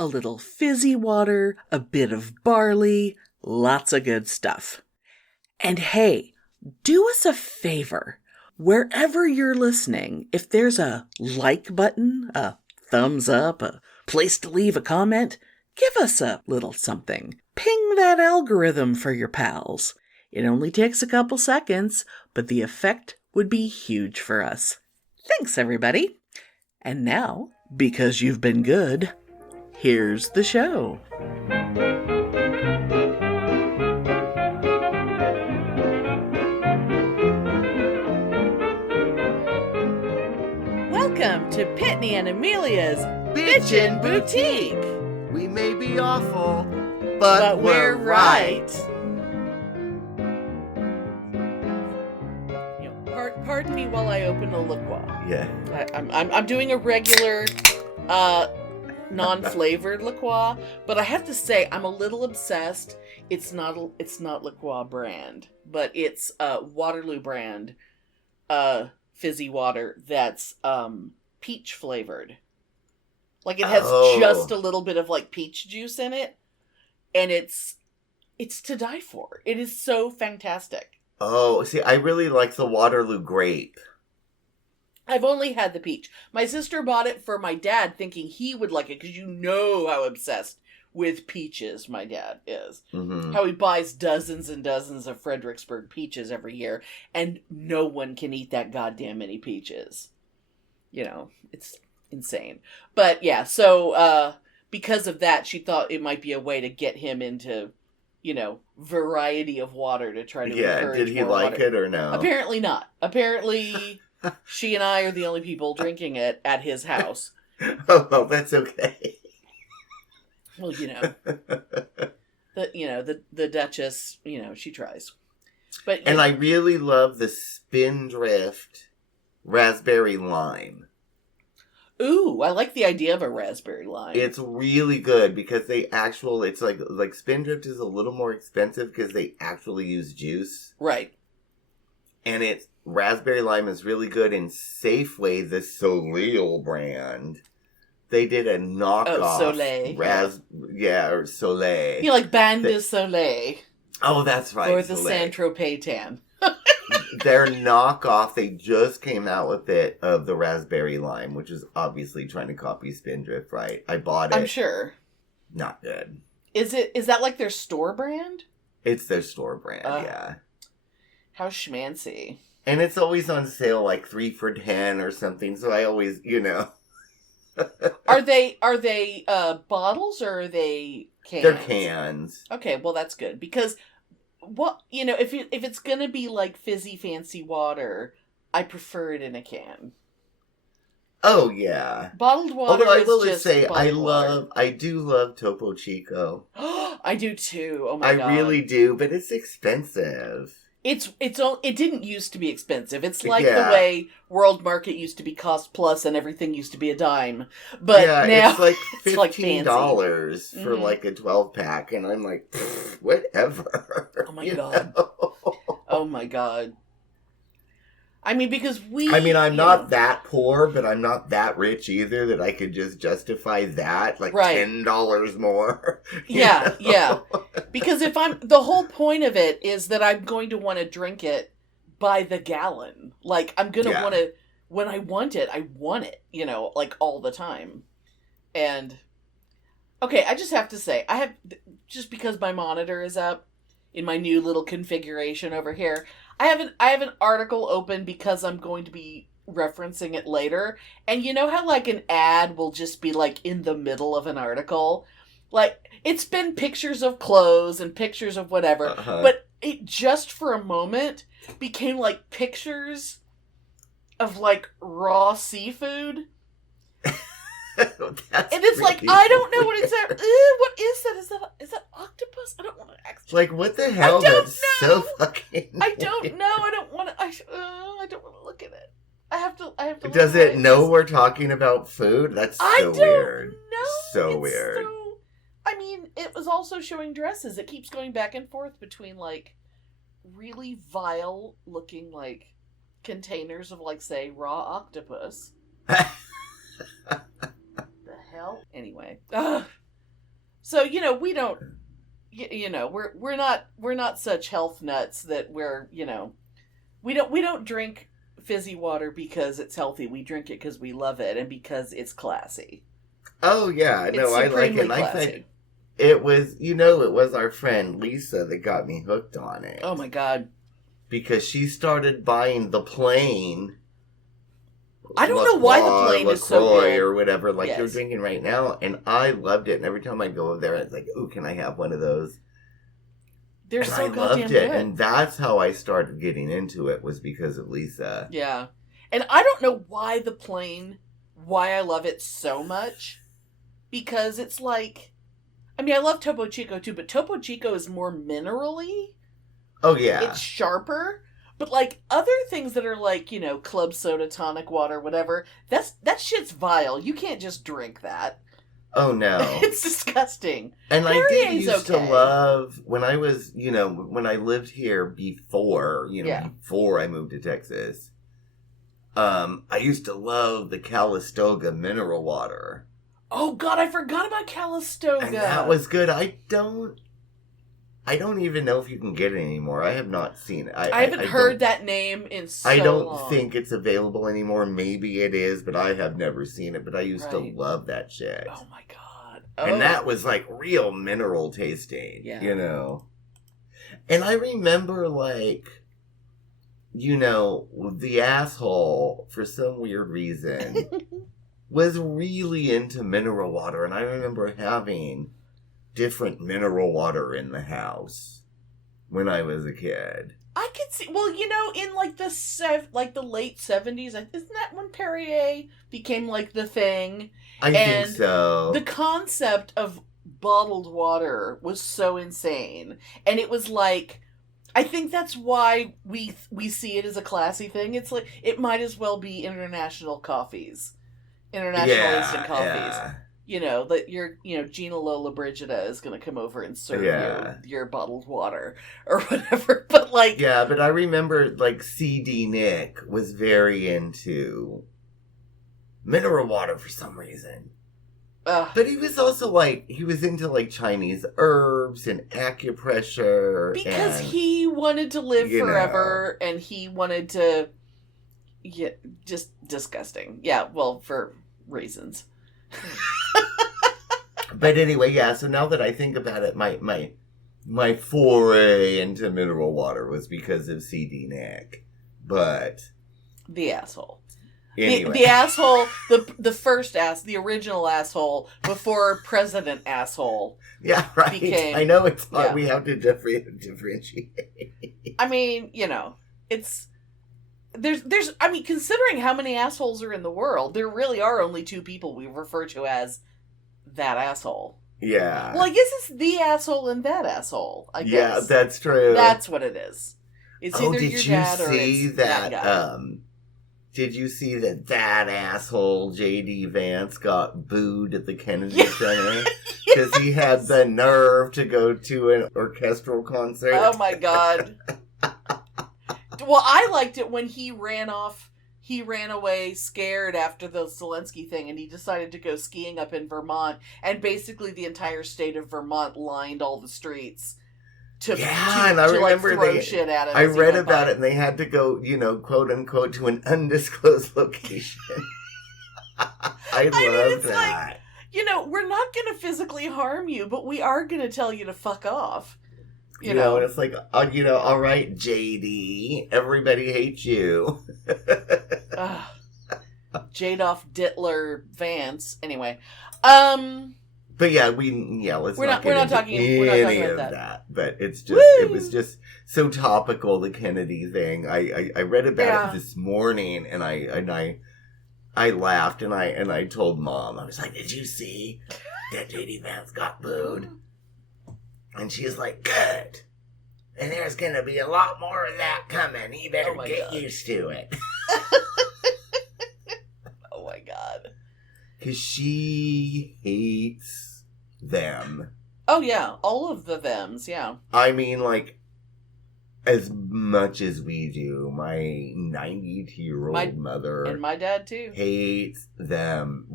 a little fizzy water, a bit of barley, lots of good stuff. And hey, do us a favor. Wherever you're listening, if there's a like button, a thumbs up, a place to leave a comment, give us a little something. Ping that algorithm for your pals. It only takes a couple seconds, but the effect would be huge for us. Thanks, everybody. And now, because you've been good, here's the show. Welcome to Pitney and Amelia's Bitchen Boutique. We may be awful, but we're right. Pardon me while I open a liqueur. Yeah. I'm doing a regular, non-flavored liqueur, but I have to say I'm a little obsessed. It's not liqueur brand, but it's Waterloo brand, fizzy water that's peach flavored. Like it has just a little bit of like peach juice in it, and it's to die for. It is so fantastic. Oh, see, I really like the Waterloo grape. I've only had the peach. My sister bought it for my dad thinking he would like it, because you know how obsessed with peaches my dad is. Mm-hmm. How he buys dozens and dozens of Fredericksburg peaches every year, and no one can eat that goddamn many peaches. You know, it's insane. But yeah, so because of that, she thought it might be a way to get him into, you know, variety of water to try to encourage did he more like water. it or no? Apparently not. Apparently, she and I are the only people drinking it at his house. Oh, well, that's okay. Well, you know, the Duchess, you know, she tries. But and I really love the Spindrift raspberry lime. Ooh, I like the idea of a raspberry lime. It's really good because it's like Spindrift is a little more expensive because they actually use juice. Right. And raspberry lime is really good. In Safeway, the Soleil brand, they did a knockoff. Oh, Soleil. Or Soleil. You like Bain de Soleil. Oh, that's right. Or the Saint-Tropez tan. Their knockoff, they just came out with it, of the raspberry lime, which is obviously trying to copy Spindrift, right? I bought it. I'm sure. Not good. Is that like their store brand? It's their store brand, yeah. How schmancy. And it's always on sale, like 3 for $10 or something, so I always, you know. Are they bottles or are they cans? They're cans. Okay, well that's good, because if it's gonna be like fizzy fancy water, I prefer it in a can. Oh yeah, bottled water. Although I will just say, I do love Topo Chico. I do too. Oh my god, I really do, but it's expensive. It didn't used to be expensive. It's like the way World Market used to be cost plus and everything used to be a dime. But now it's like $15 $15 for like a 12-pack, and I'm like, whatever. Oh my god. Oh my god. I mean, because I'm not that poor, but I'm not that rich either that I could just justify that, like $10 more. Yeah, yeah. Because the whole point of it is that I'm going to want to drink it by the gallon. Like, I'm going to want to, when I want it, you know, like all the time. And, okay, I just have to say, just because my monitor is up in my new little configuration over here, I have an article open because I'm going to be referencing it later. And you know how like an ad will just be like in the middle of an article? Like, it's been pictures of clothes and pictures of whatever, but it just for a moment became like pictures of like raw seafood. And it's like, I don't know what it's that. What is that? Is that octopus? I don't want to actually. Like, what the hell? That's so fucking. I don't know. I don't want to. I don't want to look at it. I have to. Does it know we're talking about food? That's so weird. So weird. I mean, it was also showing dresses. It keeps going back and forth between like really vile looking like containers of like, say, raw octopus. The hell? Anyway. Ugh. So, we don't, we're not such health nuts that we're, we don't drink fizzy water because it's healthy. We drink it because we love it and because it's classy. Oh, yeah. No, I like it. And I think it was, it was our friend Lisa that got me hooked on it. Oh, my God. Because she started buying the plain. I don't know why the plain is so good. Or whatever, like you're drinking right now. And I loved it. And every time I go over there, I was like, ooh, can I have one of those? They're so goddamn good. And that's how I started getting into it, was because of Lisa. Yeah. And I don't know why the plain, why I love it so much. Because it's like, I mean, I love Topo Chico too, but Topo Chico is more mineral-y. Oh, yeah. It's sharper. But like other things that are like, club soda, tonic water, whatever, that shit's vile. You can't just drink that. Oh, no. It's disgusting. And Perrier's I did used to love, when I was, when I lived here before, before I moved to Texas, I used to love the Calistoga mineral water. Oh, God, I forgot about Calistoga. And that was good. I don't even know if you can get it anymore. I have not seen it. I haven't heard that name in so long. I don't think it's available anymore. Maybe it is, but I have never seen it. But I used to love that shit. Oh, my God. And that was like real mineral tasting, And I remember the asshole, for some weird reason, was really into mineral water. And I remember having different mineral water in the house when I was a kid. I could see, well, in the late 70s, isn't that when Perrier became the thing? I think so. The concept of bottled water was so insane, and it was I think that's why we see it as a classy thing. It's it might as well be international instant coffees. Yeah. That Gina Lola Brigida is going to come over and serve you your bottled water or whatever. But yeah, but I remember CD Nick was very into mineral water for some reason. But he was also he was into Chinese herbs and acupressure. Because he wanted to live forever and he wanted to, just disgusting. Yeah, well, for reasons. But anyway, so now that I think about it, my foray into mineral water was because of CD Nick. But the asshole. Anyway. The asshole, the first the original asshole before President Asshole. Yeah, right. I know it's hard. We have to differentiate. I mean, it's considering how many assholes are in the world, there really are only two people we refer to as that asshole. Yeah. Well, I guess it's the asshole and that asshole, I guess. Yeah, that's true. That's what it is. It's either your dad or it's that guy. Did you see that asshole J.D. Vance got booed at the Kennedy Center? Because he had the nerve to go to an orchestral concert. Oh my God. Well, I liked it when he ran away scared after the Zelensky thing, and he decided to go skiing up in Vermont, and basically the entire state of Vermont lined all the streets to throw shit at him. I read about it, and they had to go, quote unquote, to an undisclosed location. I love that. We're not going to physically harm you, but we are going to tell you to fuck off. And it's all right, JD, everybody hates you. Jadolf Dittler Vance. Anyway, but we're not talking about that. But it's just it was just so topical, the Kennedy thing. I read about it this morning, and I laughed, and I told Mom, I was like, "Did you see that JD Vance got booed?" And she's like, "Good. And there's going to be a lot more of that coming. You better get used to it." Oh, my God. Because she hates them. Oh, yeah. All of the thems, yeah. I mean, as much as we do. My 92-year-old mother. And my dad, too. Hates them.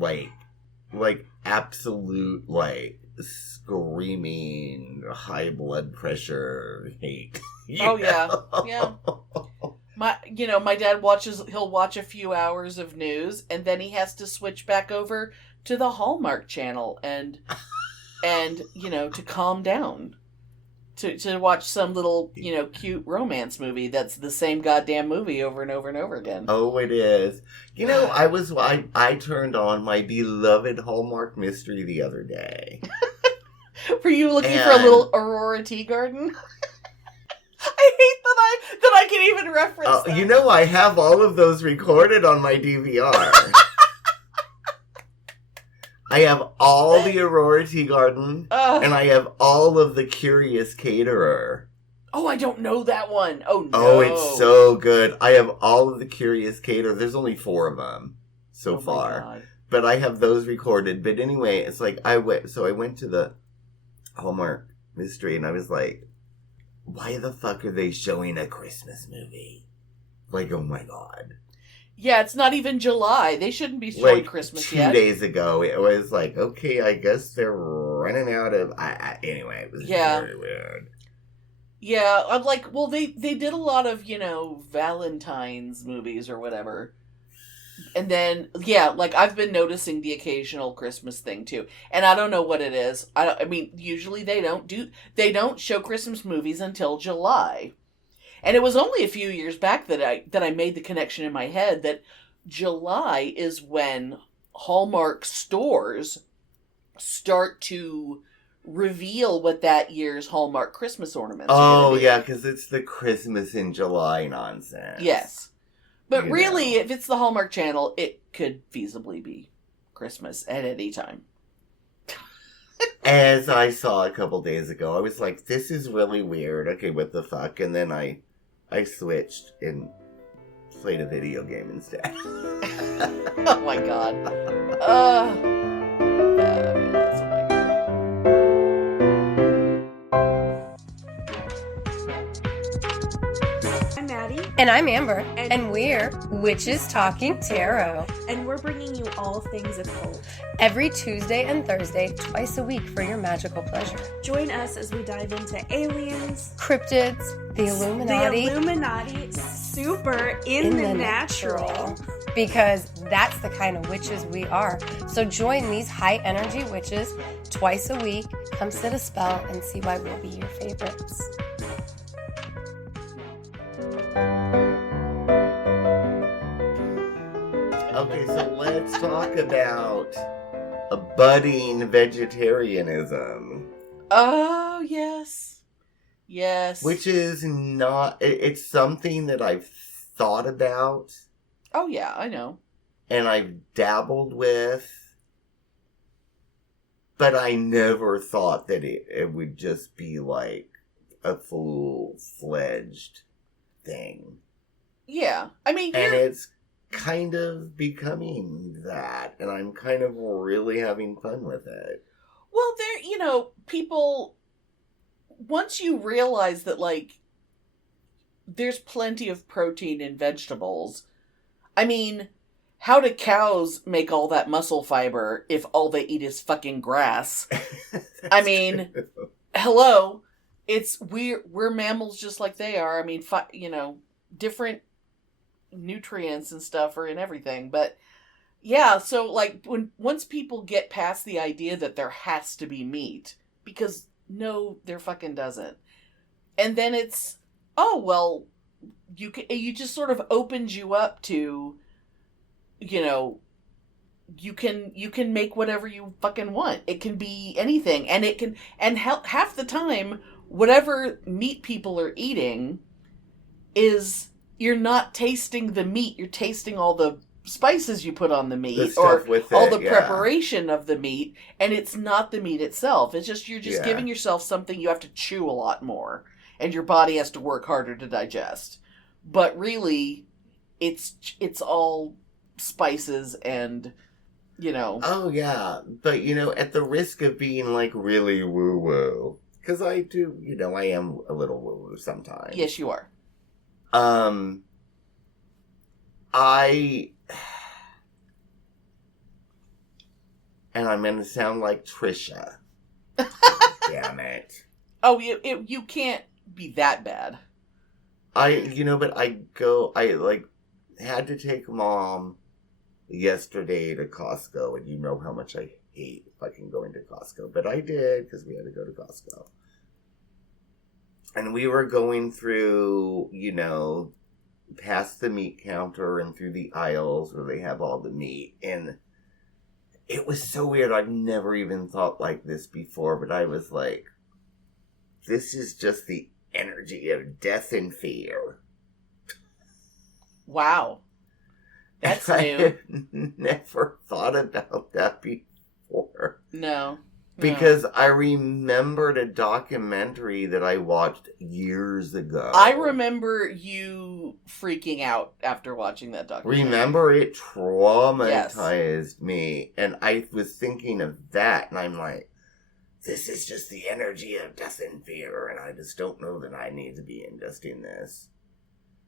Absolute, screaming high blood pressure hate. Oh, yeah. Yeah. My dad he'll watch a few hours of news, and then he has to switch back over to the Hallmark Channel and to calm down. To watch some little, cute romance movie that's the same goddamn movie over and over and over again. Oh, it is. I turned on my beloved Hallmark mystery the other day. Were you looking for a little Aurora Tea Garden? I hate that I can even reference that. I have all of those recorded on my DVR. I have all the Aurora Tea Garden, and I have all of the Curious Caterer. Oh, I don't know that one. Oh, no. Oh, it's so good. I have all of the Curious Caterer. There's only 4 of them so far. God. But I have those recorded. But anyway, it's like I went to the Hallmark Mystery, and I was like, why the fuck are they showing a Christmas movie? Like, oh my God. Yeah, it's not even July. They shouldn't be showing Christmas yet. 2 days ago, it was like, okay, I guess they're running out of... anyway, it was very weird. Yeah, I'm like, well, they did a lot of, Valentine's movies or whatever. And then, I've been noticing the occasional Christmas thing, too. And I don't know what it is. Usually they don't show Christmas movies until July. And it was only a few years back that I made the connection in my head that July is when Hallmark stores start to reveal what that year's Hallmark Christmas ornaments are going to be. Oh, yeah, because it's the Christmas in July nonsense. Yes. But really, if it's the Hallmark Channel, it could feasibly be Christmas at any time. As I saw a couple days ago, I was like, this is really weird. Okay, what the fuck? And then I switched and played a video game instead. Oh my God. Fabulous. Oh my God. I'm Maddie. And I'm Amber. And we're Witches Talking Tarot. And we're bringing you all things occult. Every Tuesday and Thursday, twice a week for your magical pleasure. Join us as we dive into aliens, cryptids, the Illuminati, super in the natural. Because that's the kind of witches we are. So join these high energy witches twice a week. Come sit a spell and see why we'll be your favorites. Okay, so let's talk about a budding vegetarianism. Oh, yes. Yes. Which is not... It's something that I've thought about. Oh, yeah, I know. And I've dabbled with. But I never thought that it would just be like a full-fledged thing. Yeah. And it's kind of becoming that, and I'm kind of really having fun with it. Well, people, once you realize that, there's plenty of protein in vegetables, how do cows make all that muscle fiber if all they eat is fucking grass? Hello, we're mammals just like they are. Different nutrients and stuff are in everything, but yeah, so once people get past the idea that there has to be meat, because no, there fucking doesn't, and then it's you just sort of opens you up to, you can make whatever you fucking want. It can be anything, and half the time whatever meat people are eating is, you're not tasting the meat, you're tasting all the spices you put on the meat, or all the preparation of the meat, and it's not the meat itself. It's just, you're just giving yourself something you have to chew a lot more, and your body has to work harder to digest. But really, it's all spices and, Oh, yeah. But, at the risk of being, really woo-woo, because I do, I am a little woo-woo sometimes. Yes, you are. And I'm going to sound like Trisha. Damn it. Oh, you can't be that bad. But I had to take Mom yesterday to Costco, and you know how much I hate fucking going to Costco, but I did because we had to go to Costco. And we were going through, past the meat counter and through the aisles where they have all the meat, and it was so weird. I've never even thought like this before, but I was like, this is just the energy of death and fear. Wow. That's new. I had never thought about that before. No. Because I remembered a documentary that I watched years ago. I remember you freaking out after watching that documentary. Remember, it traumatized me. And I was thinking of that, and I'm like, this is just the energy of death and fear, and I just don't know that I need to be ingesting this.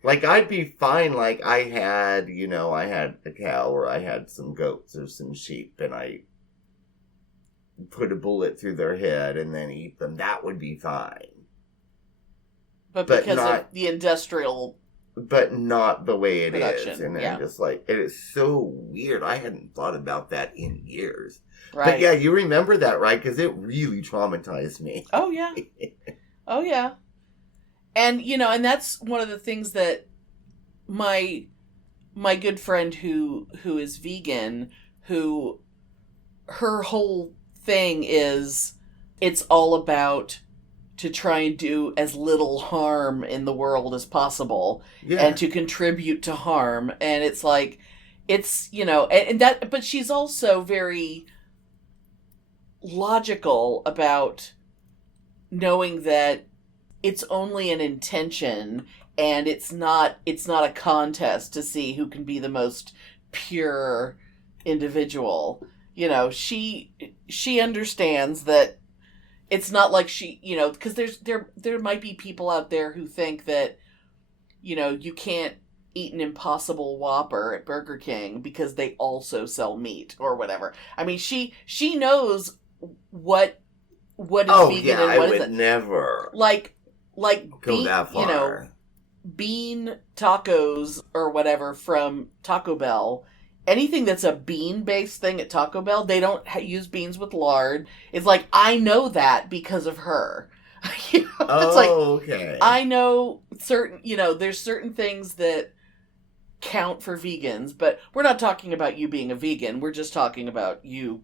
Like, I'd be fine, like, I had a cow, or I had some goats or some sheep, and I put a bullet through their head and then eat them. That would be fine. But because of the industrial... But not the way it production. is. And yeah. I'm just like, it is so weird. I hadn't thought about that in years. Right. But yeah, you remember that, right? Because it really traumatized me. Oh, yeah. Oh, yeah. And, and that's one of the things that my good friend who is vegan, her whole thing is, it's all about to try and do as little harm in the world as possible, and to contribute to harm. And it's like, it's, and that, but she's also very logical about knowing that it's only an intention, and it's not a contest to see who can be the most pure individual. She understands that it's not like she, because there might be people out there who think that, you can't eat an Impossible Whopper at Burger King because they also sell meat or whatever. I mean, she knows what is vegan and what isn't. I would never go that far. Bean tacos or whatever from Taco Bell. Anything that's a bean-based thing at Taco Bell, they don't use beans with lard. It's like, I know that because of her. Okay. I know there's certain things that count for vegans, but we're not talking about you being a vegan. We're just talking about you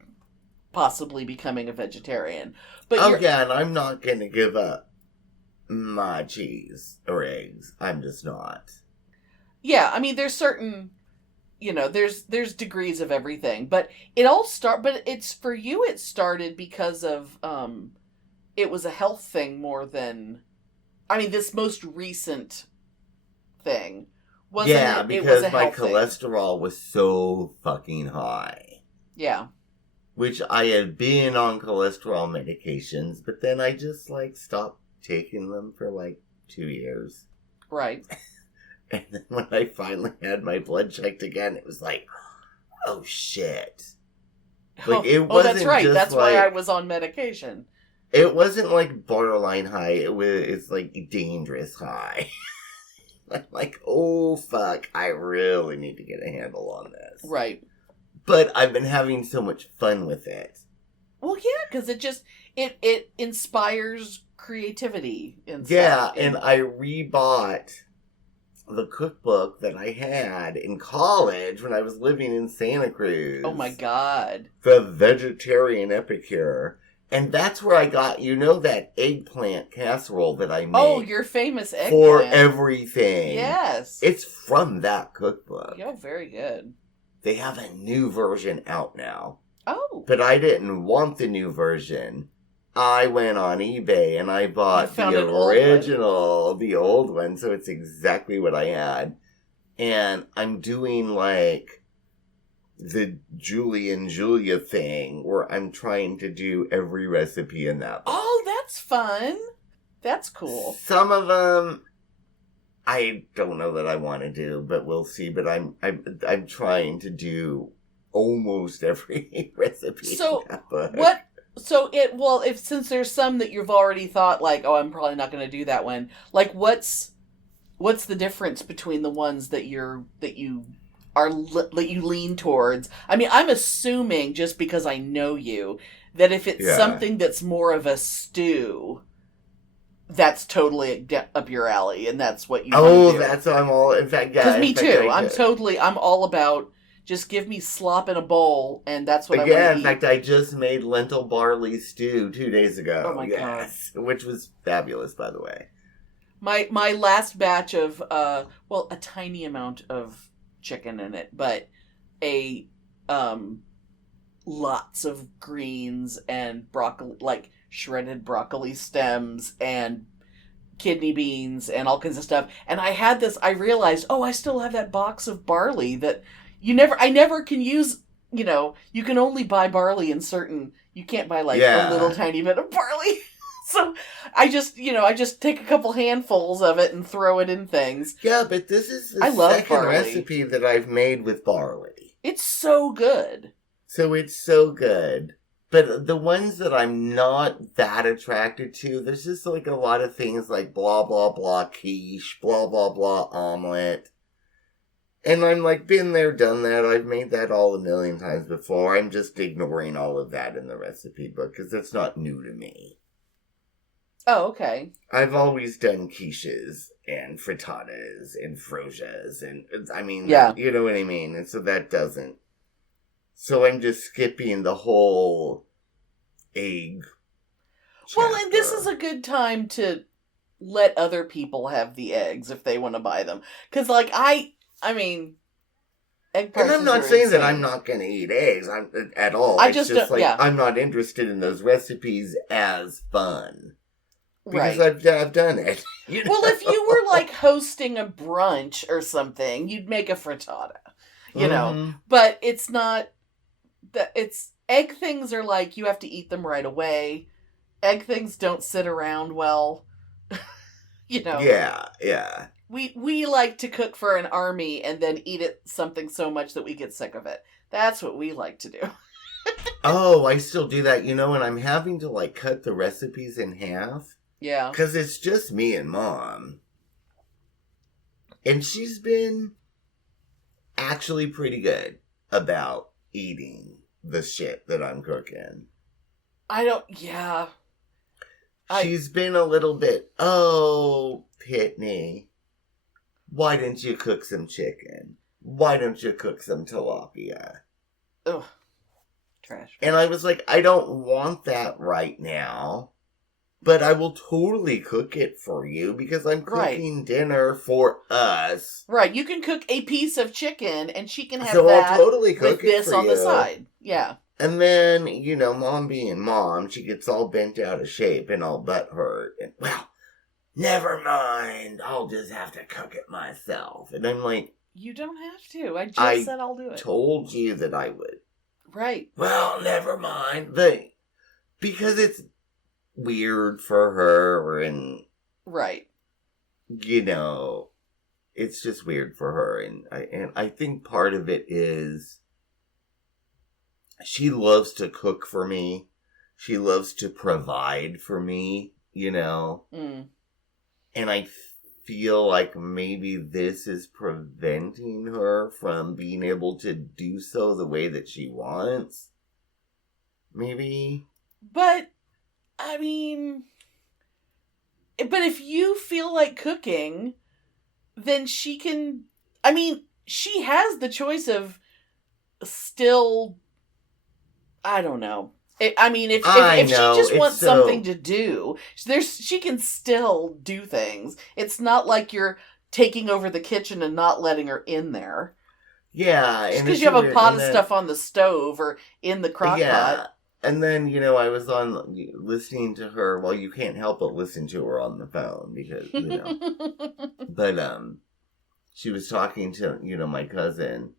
possibly becoming a vegetarian. But and I'm not going to give up my cheese or eggs. I'm just not. Yeah, I mean, there's certain... there's degrees of everything, but it's for you. It started because of, it was a health thing more than, this most recent thing wasn't it? Yeah, because my cholesterol was so fucking high. Yeah. Which I had been on cholesterol medications, but then I just stopped taking them for 2 years. Right. And then when I finally had my blood checked again, it was like, oh shit. It wasn't that's right. Just that's why I was on medication. It wasn't borderline high. It's dangerous high. I'm like, oh fuck, I really need to get a handle on this. Right. But I've been having so much fun with it. Well, yeah, because it inspires creativity and stuff. Yeah, and I rebought the cookbook that I had in college when I was living in Santa Cruz. Oh my god. The Vegetarian Epicure. And that's where I got, that eggplant casserole that I made. Oh, your famous eggplant. For everything. Yes. It's from that cookbook. Oh, very good. They have a new version out now. Oh. But I didn't want the new version. I went on eBay and I bought the original, the old one, so it's exactly what I had. And I'm doing the Julie and Julia thing where I'm trying to do every recipe in that book. Oh, that's fun. That's cool. Some of them I don't know that I want to do, but we'll see. But I'm trying to do almost every recipe. So in that book. So since there's some that you've already thought like, oh, I'm probably not going to do that one. Like, what's the difference between the ones that you lean towards? I mean, I'm assuming just because I know you that if it's something that's more of a stew, that's totally up your alley, and that's what you. Oh, that's what I'm all. In fact, yeah. Because me too. I'm all about. Just give me slop in a bowl, and that's what I want to eat. In fact, I just made lentil barley stew 2 days ago. Oh my god. Which was fabulous, by the way. My last batch of, a tiny amount of chicken in it, but lots of greens and broccoli, like shredded broccoli stems and kidney beans and all kinds of stuff. And I realized, I still have that box of barley that... I never can use, you can only buy barley in you can't buy a little tiny bit of barley. So I just take a couple handfuls of it and throw it in things. Yeah, but this is the second recipe that I've made with barley. It's so good. So it's so good. But the ones that I'm not that attracted to, there's just like a lot of things like blah, blah, blah quiche, blah, blah, blah omelet. And I'm like, been there, done that. I've made that all a million times before. I'm just ignoring all of that in the recipe book because it's not new to me. Oh, okay. I've always done quiches and frittatas and frosias and, you know what I mean? And so that doesn't. So I'm just skipping the whole egg chapter. Well, and this is a good time to let other people have the eggs if they want to buy them. Because, egg prices. And I'm not saying that I'm not going to eat eggs at all. I'm not interested in those recipes as fun. Because I've done it. Well, if you were hosting a brunch or something, you'd make a frittata, know. But it's not egg things are you have to eat them right away. Egg things don't sit around well. Yeah. We like to cook for an army and then eat it something so much that we get sick of it. That's what we like to do. Oh, I still do that, and I'm having to cut the recipes in half. Yeah. Because it's just me and Mom. And she's been actually pretty good about eating the shit that I'm cooking. She's been a little bit, Pitney, why didn't you cook some chicken? Why don't you cook some tilapia? Ugh. Trash. And I was like, I don't want that right now. But I will totally cook it for you because I'm cooking dinner for us. Right. You can cook a piece of chicken and she can have I'll totally cook with this on the side. Yeah. And then, Mom being Mom, she gets all bent out of shape and all butthurt. And, never mind. I'll just have to cook it myself. And I'm like... You don't have to. I just said I'll do it. I told you that I would. Right. Well, never mind. Because it's weird for her and... Right. It's just weird for her. And I think part of it is... She loves to cook for me. She loves to provide for me, Mm. And I feel like maybe this is preventing her from being able to do so the way that she wants. Maybe. But, but if you feel like cooking, then she can, she has the choice of still, I don't know. If she just wants something to do, she can still do things. It's not like you're taking over the kitchen and not letting her in there. Yeah. Just because you have a pot of stuff on the stove or in the crock pot. And then, I was listening to her. Well, you can't help but listen to her on the phone because, But, she was talking to, my cousin.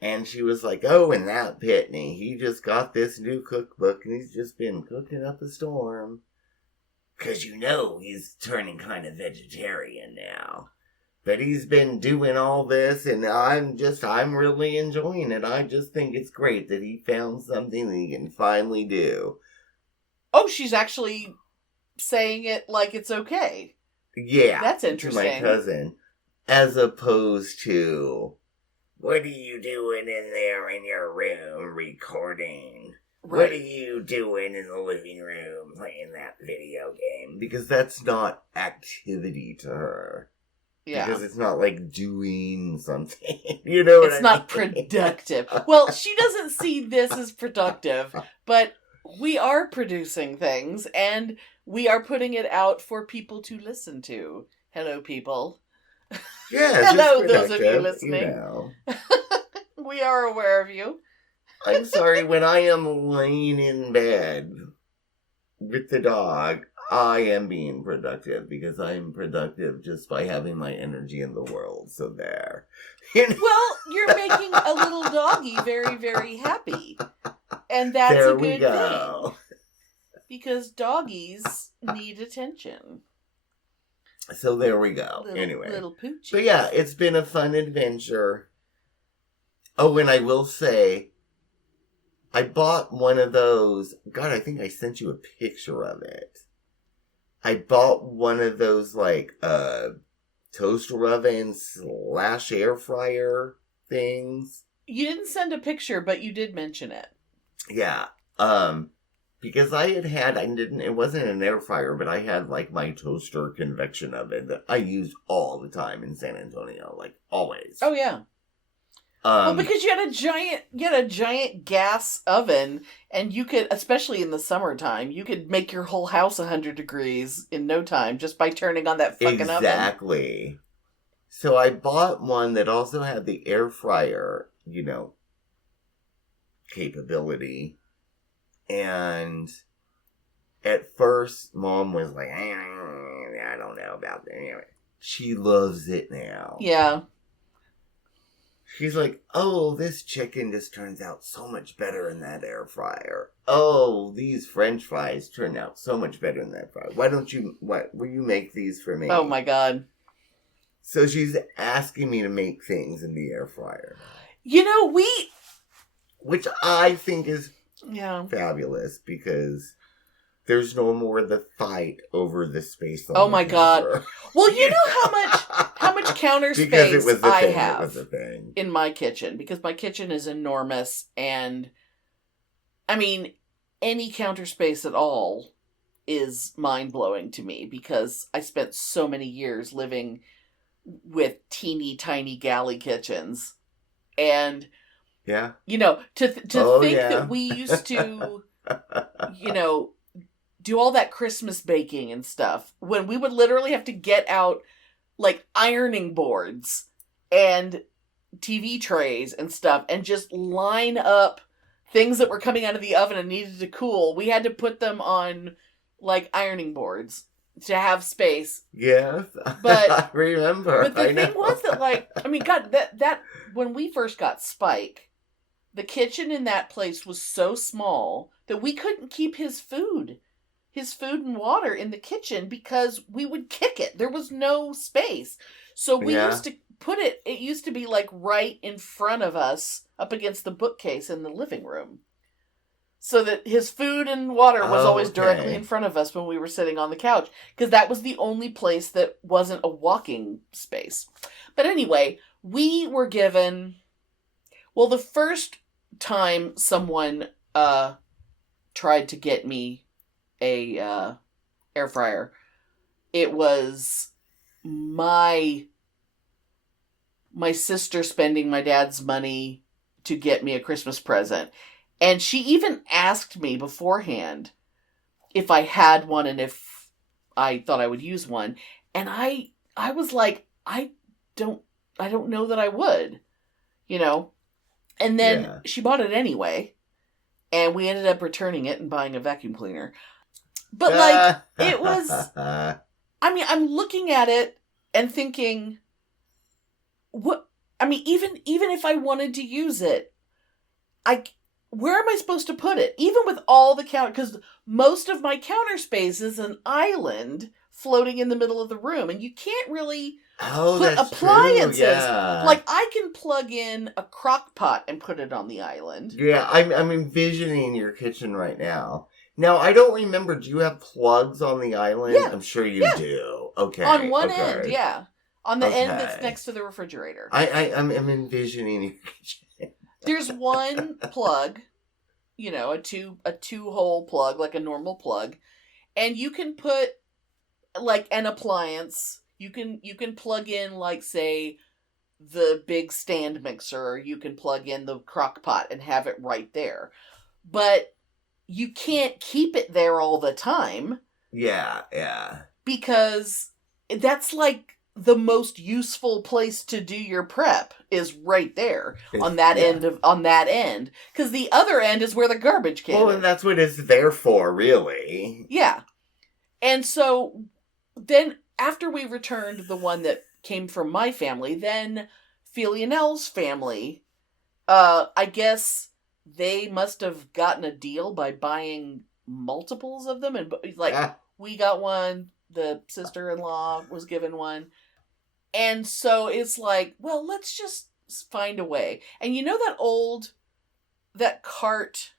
And she was like, and that Pitney, he just got this new cookbook and he's just been cooking up a storm. Because he's turning kind of vegetarian now. But he's been doing all this and I'm really enjoying it. I just think it's great that he found something that he can finally do. Oh, she's actually saying it like it's okay. Yeah. That's interesting. To my cousin. As opposed to, what are you doing in there in your room recording? Right. What are you doing in the living room playing that video game? Because that's not activity to her. Yeah. Because it's not like doing something. You know what I mean? It's not productive. Well, she doesn't see this as productive, but we are producing things and we are putting it out for people to listen to. Hello, people. Yeah. Hello, those of you listening. You know. We are aware of you. I'm sorry, when I am laying in bed with the dog, I am being productive because I'm productive just by having my energy in the world. So there. Well, you're making a little doggy very, very happy. And that's there a good thing. Because doggies need attention. So there we go. Anyway. Little poochies. But yeah, it's been a fun adventure. Oh, and I will say, I bought one of those. God, I think I sent you a picture of it. I bought one of those, like, toaster oven / air fryer things. You didn't send a picture, but you did mention it. Yeah. Because it wasn't an air fryer, but I had, like, my toaster convection oven that I use all the time in San Antonio. Like, always. Oh, yeah. Well, because you had a giant gas oven, and you could, especially in the summertime, you could make your whole house 100 degrees in no time just by turning on that fucking oven. Exactly. So I bought one that also had the air fryer, capability. And at first, Mom was like, I don't know about that. Anyway, she loves it now. Yeah. She's like, oh, this chicken just turns out so much better in that air fryer. Oh, these French fries turn out so much better in that fryer. Will you make these for me? Oh my God. So she's asking me to make things in the air fryer. Which I think is fabulous because there's no more the fight over the space on the my counter. God. Well, you know how much counter space I have in my kitchen because my kitchen is enormous and I mean any counter space at all is mind-blowing to me because I spent so many years living with teeny tiny galley kitchens and to think that we used to do all that Christmas baking and stuff when we would literally have to get out like ironing boards and TV trays and stuff and just line up things that were coming out of the oven and needed to cool. We had to put them on like ironing boards to have space. Yes. But I remember. But the thing was that that when we first got Spike, the kitchen in that place was so small that we couldn't keep his food and water in the kitchen because we would kick it. There was no space. So we used to put it used to be like right in front of us up against the bookcase in the living room. So that his food and water was always directly in front of us when we were sitting on the couch. Because that was the only place that wasn't a walking space. But anyway, we were given... Well, the first time someone tried to get me a air fryer, it was my sister spending my dad's money to get me a Christmas present. And she even asked me beforehand if I had one and if I thought I would use one. And I was like, I don't know that I would, And then she bought it anyway. And we ended up returning it and buying a vacuum cleaner. But it was, I'm looking at it and thinking, even if I wanted to use it, where am I supposed to put it? Even with all the counter, because most of my counter space is an island floating in the middle of the room, and you can't really put appliances. Yeah. Like I can plug in a crock pot and put it on the island. Yeah, I'm envisioning your kitchen right now, Now, I don't remember. Do you have plugs on the island? Yeah. I'm sure you do. Okay. On one end, yeah. On the end that's next to the refrigerator. I'm envisioning your kitchen. There's one plug, a two-hole plug, like a normal plug, and you can put like an appliance. You can plug in, like, say, the big stand mixer, or you can plug in the crock pot and have it right there. But you can't keep it there all the time. Yeah. Because that's like the most useful place to do your prep is right there on that end. Because the other end is where the garbage can is. Well, and that's what it's there for, really. Yeah. And so then after we returned the one that came from my family, then Fionel's family, I guess they must have gotten a deal by buying multiples of them. And we got one, the sister-in-law was given one. And so it's like, well, let's just find a way. And you know that cart,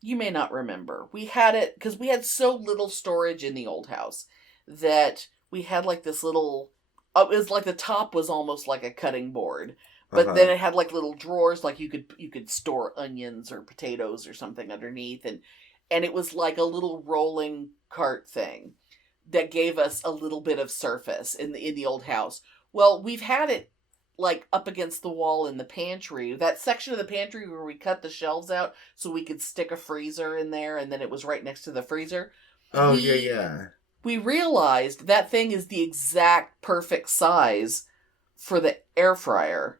you may not remember. We had it, because we had so little storage in the old house, that we had like this little, it was like the top was almost like a cutting board. But then it had like little drawers, like you could store onions or potatoes or something underneath. And it was like a little rolling cart thing that gave us a little bit of surface in the old house. Well, we've had it like up against the wall in the pantry, that section of the pantry where we cut the shelves out so we could stick a freezer in there, and then it was right next to the freezer. Oh, yeah. We realized that thing is the exact perfect size for the air fryer,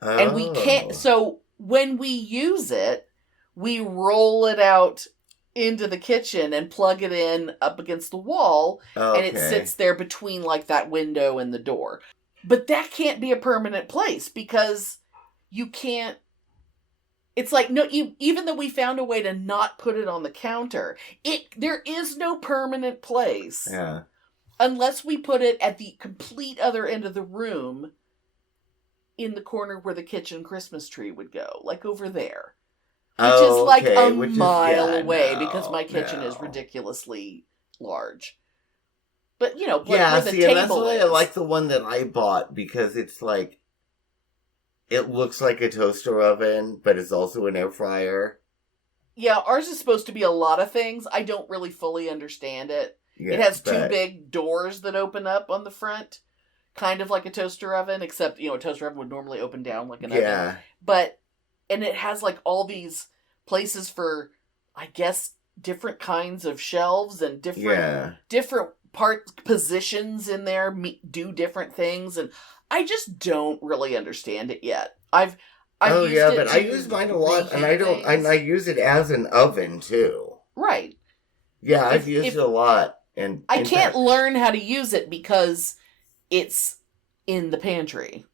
and we can't, so when we use it, we roll it out into the kitchen and plug it in up against the wall, and it sits there between like that window and the door. But that can't be a permanent place, because you can't, it's like, no, even though we found a way to not put it on the counter, there is no permanent place. Yeah. Unless we put it at the complete other end of the room, in the corner where the kitchen Christmas tree would go, like over there. Which is like a mile away, because my kitchen is ridiculously large. But, where the table that's why is. I like the one that I bought, because it's like, it looks like a toaster oven, but it's also an air fryer. Yeah, ours is supposed to be a lot of things. I don't really fully understand it. Yeah, it has two big doors that open up on the front, kind of like a toaster oven, except, a toaster oven would normally open down like an oven. And it has like all these places for, I guess, different kinds of shelves and different positions in there do different things, and I just don't really understand it yet. I've used it, but I use mine a lot, and I use it as an oven too. Right. Yeah, I've used it a lot, and I can't learn how to use it because it's in the pantry.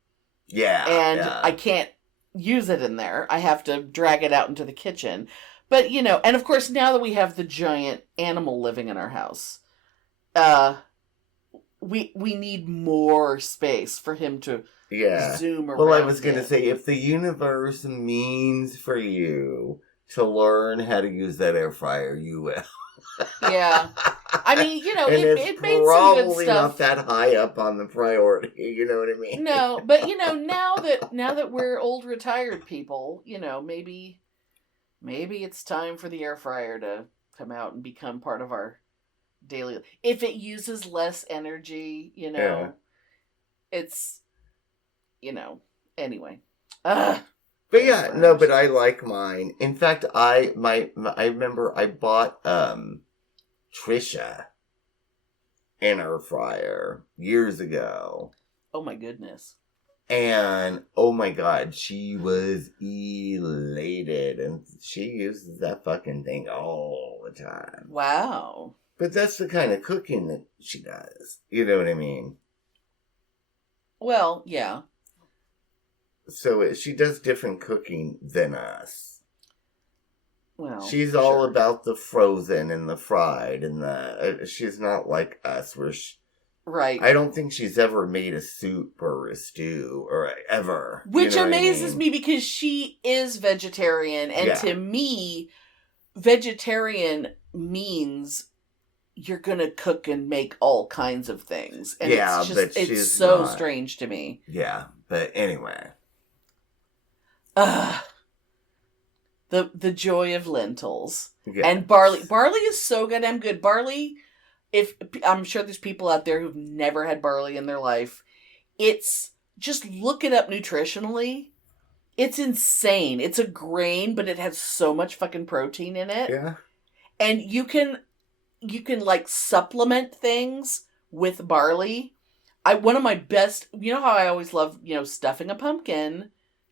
Yeah, and I can't use it in there. I have to drag it out into the kitchen. But, and of course, now that we have the giant animal living in our house, we need more space for him to zoom around. Well, I was going to say, if the universe means for you to learn how to use that air fryer, you will. Yeah. I mean, it made some good stuff. Probably not that high up on the priority, you know what I mean? No, but, now that we're old retired people, maybe it's time for the air fryer to come out and become part of our daily. If it uses less energy, it's, anyway. But yeah, no, but I like mine. In fact, I remember I bought Trisha an air fryer years ago. Oh my goodness. And oh my god, she was elated, and she uses that fucking thing all the time. Wow. But that's the kind of cooking that she does. You know what I mean? Well, yeah. So she does different cooking than us. Well, she's all about the frozen and the fried, and she's not like us, where right. I don't think she's ever made a soup or a stew or ever. Which amazes me, because she is vegetarian, and to me, vegetarian means you're gonna cook and make all kinds of things. And yeah, but it's so strange to me. Yeah, but anyway. The joy of lentils. Yes. And barley. Barley is so goddamn good. Barley, I'm sure there's people out there who've never had barley in their life. It's, just look it up nutritionally. It's insane. It's a grain, but it has so much fucking protein in it. Yeah. And you can like supplement things with barley. One of my best, you know how I always love, stuffing a pumpkin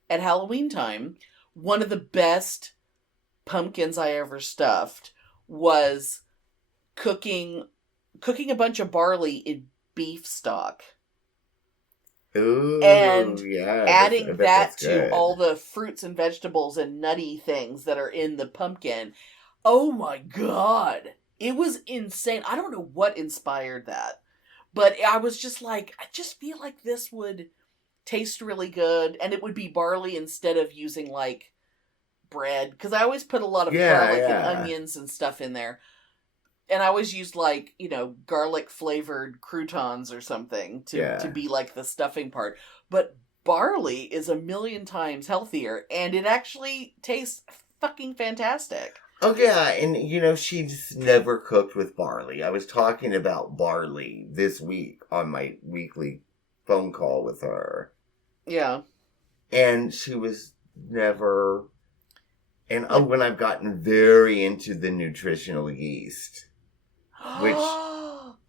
at Halloween time. One of the best pumpkins I ever stuffed was cooking a bunch of barley in beef stock. Ooh, and yeah, adding that to all the fruits and vegetables and nutty things that are in the pumpkin. Oh my God. It was insane. I don't know what inspired that, but I was just like, I just feel like this would taste really good, and it would be barley instead of using like bread, because I always put a lot of garlic and onions and stuff in there, and I always used like garlic flavored croutons or something to be like the stuffing part. But barley is 1,000,000 times healthier, and it actually tastes fucking fantastic. Oh yeah, and she's never cooked with barley. I was talking about barley this week on my weekly phone call with her. Yeah. And she was never... And when I've gotten very into the nutritional yeast, which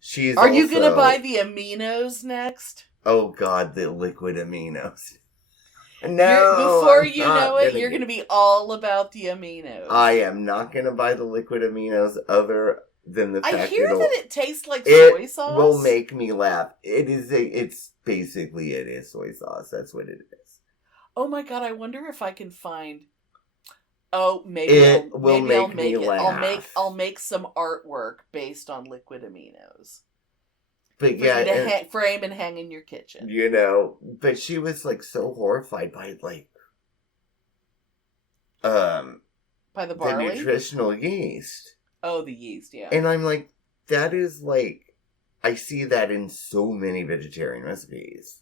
she's Are you going to buy the aminos next? Oh God, the liquid aminos. No. Before you know it, you're going to be all about the aminos. I am not going to buy the liquid aminos other than the fact I hear that it tastes like soy sauce. It will make me laugh. It's basically soy sauce. That's what it is. Oh my God, I wonder if I can find... Oh, maybe I'll make it. Laugh. I'll make some artwork based on liquid aminos. But for you to frame and hang in your kitchen. But she was like so horrified by by the barley? The nutritional yeast. Oh, the yeast, yeah. And I'm like, that is like, I see that in so many vegetarian recipes.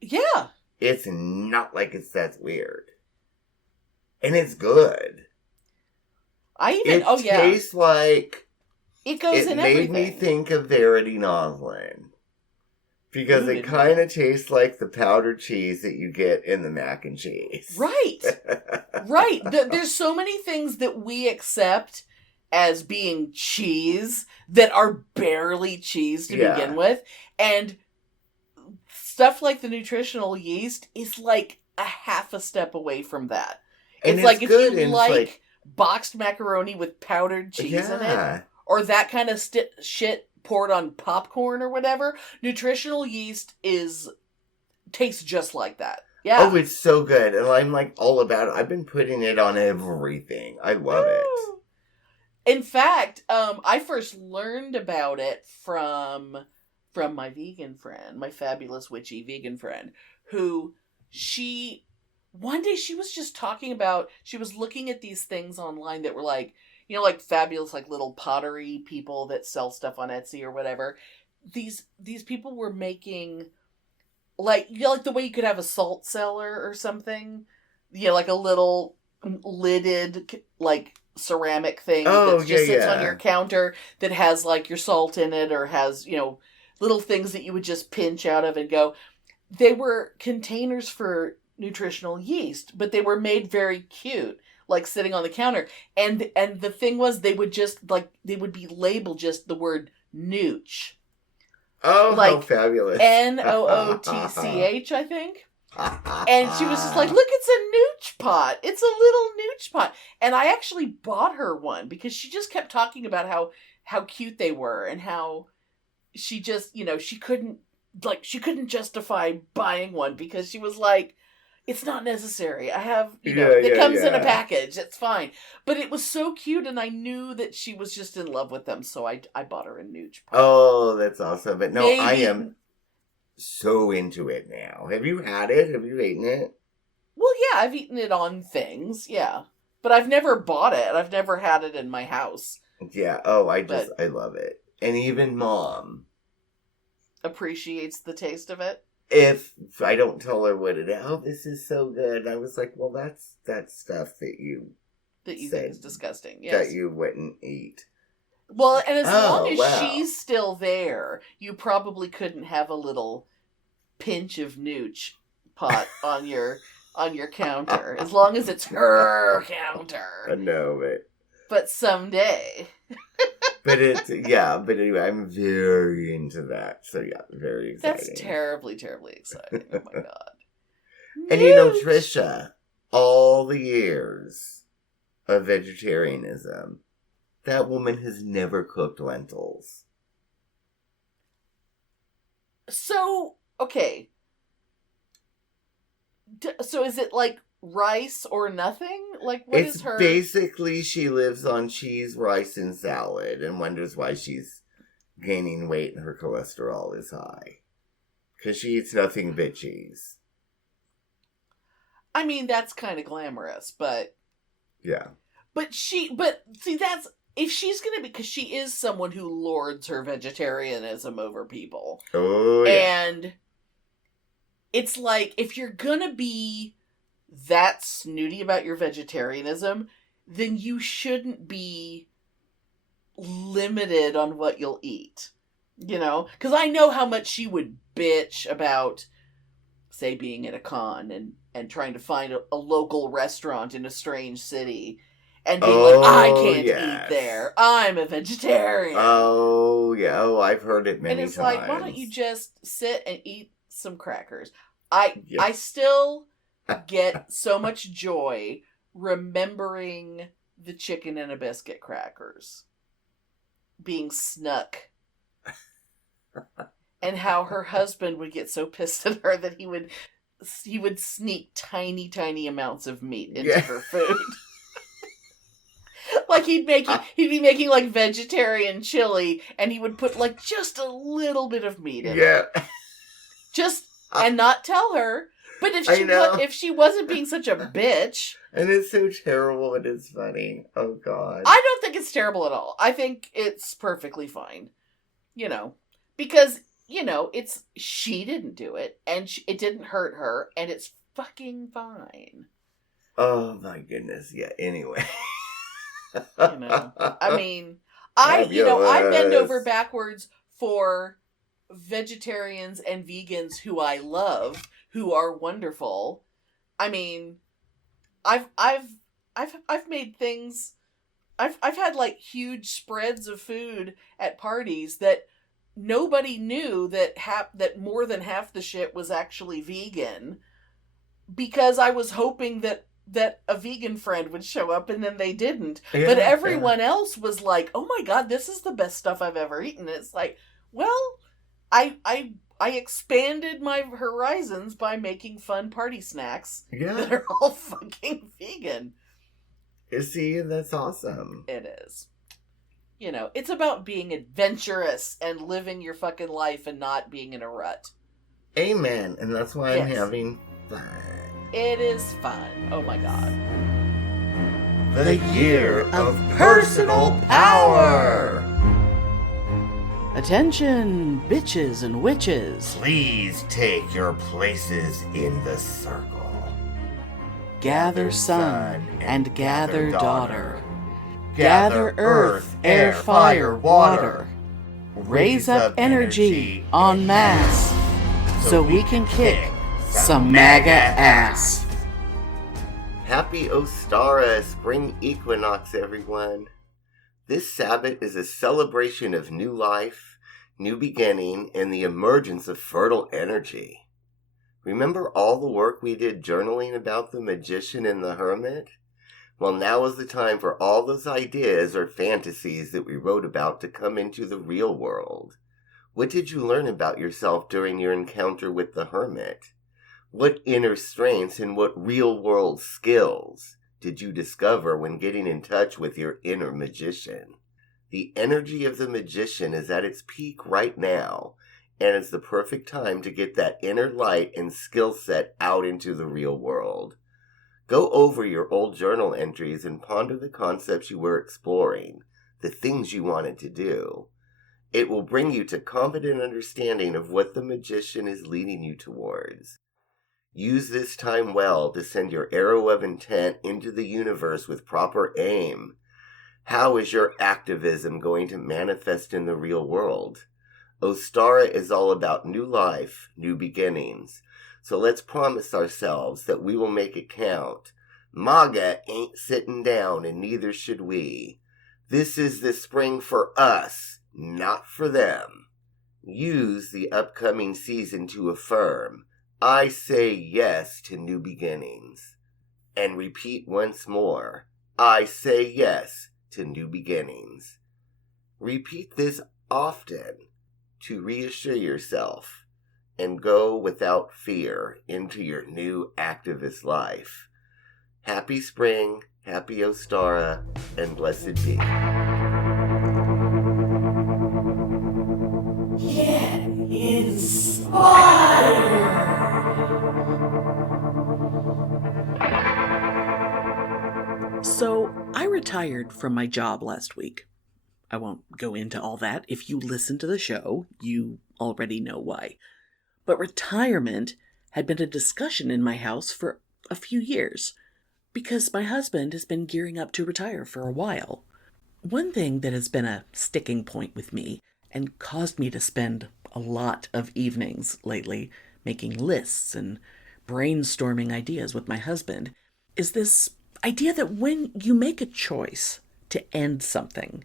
Yeah. It's not like that's weird. And it's good. It tastes like... It goes in everything. It made me think of Verity Noslin. Because it kind of tastes like the powdered cheese that you get in the mac and cheese. Right. Right. There's so many things that we accept as being cheese that are barely cheese to begin with. And stuff like the nutritional yeast is like a half a step away from that. And it's like if you like boxed macaroni with powdered cheese in it, or that kind of shit poured on popcorn or whatever, nutritional yeast tastes just like that. Yeah. Oh, it's so good. And I'm like all about it. I've been putting it on everything. I love it. In fact, I first learned about it from my vegan friend, my fabulous witchy vegan friend, who one day she was just talking about, she was looking at these things online that were like, like fabulous, like little pottery people that sell stuff on Etsy or whatever. These people were making like, like the way you could have a salt cellar or something. Like a little lidded, like ceramic thing that just sits on your counter that has like your salt in it, or has, little things that you would just pinch out of and go. They were containers for nutritional yeast, but they were made very cute, like sitting on the counter. And the thing was, they would be labeled just the word nooch. Oh, like, how fabulous. Nootch, I think. And she was just like, look, it's a nooch pot. It's a little nooch pot. And I actually bought her one because she just kept talking about how cute they were, and how she just, she couldn't justify buying one because she was like, it's not necessary. I have, it comes in a package. It's fine. But it was so cute, and I knew that she was just in love with them, so I bought her a nooch pot. Oh, that's awesome. But no, I am so into it now. Have you had it? Have you eaten it? Well, yeah, I've eaten it on things, yeah. But I've never bought it. I've never had it in my house. Yeah. Oh, I love it. And even Mom appreciates the taste of it. If I don't tell her what it is, oh, this is so good. I was like, well, that's stuff that you think is disgusting. Yes. That you wouldn't eat. Well, and as long as she's still there, you probably couldn't have a little pinch of nooch pot on your counter. As long as it's her counter. I know it. But someday. But anyway, I'm very into that. So yeah, very exciting. That's terribly, terribly exciting. Oh my God. And you know, Trisha, all the years of vegetarianism, that woman has never cooked lentils. So, okay. So is it like rice or nothing? Like, what is her... Basically, she lives on cheese, rice, and salad and wonders why she's gaining weight and her cholesterol is high. Because she eats nothing but cheese. I mean, that's kind of glamorous, but... Yeah. But see, that's... If she's going to be... Because she is someone who lords her vegetarianism over people. Oh, yeah. And it's like, if you're going to be that snooty about your vegetarianism, then you shouldn't be limited on what you'll eat. You know? Because I know how much she would bitch about, say, being at a con and trying to find a local restaurant in a strange city and being like, I can't eat there. I'm a vegetarian. Oh, yeah. Oh, I've heard it many times. And it's like, why don't you just sit and eat some crackers? I still get so much joy remembering the chicken and a biscuit crackers being snuck. And how her husband would get so pissed at her that he would sneak tiny, tiny amounts of meat into her food. Like he'd be making like vegetarian chili, and he would put like just a little bit of meat in it. Just and not tell her. But if she wasn't being such a bitch, and it's so terrible, and it's funny. Oh God, I don't think it's terrible at all. I think it's perfectly fine. You know, because she didn't do it, and it didn't hurt her, and it's fucking fine. Oh my goodness! Yeah. Anyway. I mean, I bend over backwards for vegetarians and vegans who I love, who are wonderful. I mean, I've made things. I've had like huge spreads of food at parties that nobody knew that more than half the shit was actually vegan, because I was hoping that a vegan friend would show up, and then they didn't. Yeah, but everyone else was like, oh my God, this is the best stuff I've ever eaten. And it's like, well, I expanded my horizons by making fun party snacks that are all fucking vegan. See, that's awesome. It is. It's about being adventurous and living your fucking life and not being in a rut. Amen. And that's why I'm having fun. It is fun. Oh my God. The year of personal power. Attention, bitches and witches. Please take your places in the circle. Gather son and gather daughter. Gather earth, air, fire, water. Raise up energy en masse so we can kick some MAGA ass. Happy Ostara spring equinox, everyone. This Sabbath is a celebration of new life, new beginning, and the emergence of fertile energy. Remember all the work we did journaling about the magician and the hermit? Well, now is the time for all those ideas or fantasies that we wrote about to come into the real world. What did you learn about yourself during your encounter with the hermit? What inner strengths and what real-world skills did you discover when getting in touch with your inner magician? The energy of the magician is at its peak right now, and it's the perfect time to get that inner light and skill set out into the real world. Go over your old journal entries and ponder the concepts you were exploring, the things you wanted to do. It will bring you to confident understanding of what the magician is leading you towards. Use this time well to send your arrow of intent into the universe with proper aim. How is your activism going to manifest in the real world? Ostara is all about new life, new beginnings. So let's promise ourselves that we will make it count. MAGA ain't sitting down, and neither should we. This is the spring for us, not for them. Use the upcoming season to affirm, I say yes to new beginnings. And repeat once more, I say yes to new beginnings. Repeat this often to reassure yourself and go without fear into your new activist life. Happy spring, happy Ostara, and blessed be. Get inspired! So, I retired from my job last week. I won't go into all that. If you listen to the show, you already know why. But retirement had been a discussion in my house for a few years, because my husband has been gearing up to retire for a while. One thing that has been a sticking point with me and caused me to spend a lot of evenings lately making lists and brainstorming ideas with my husband is this idea that when you make a choice to end something,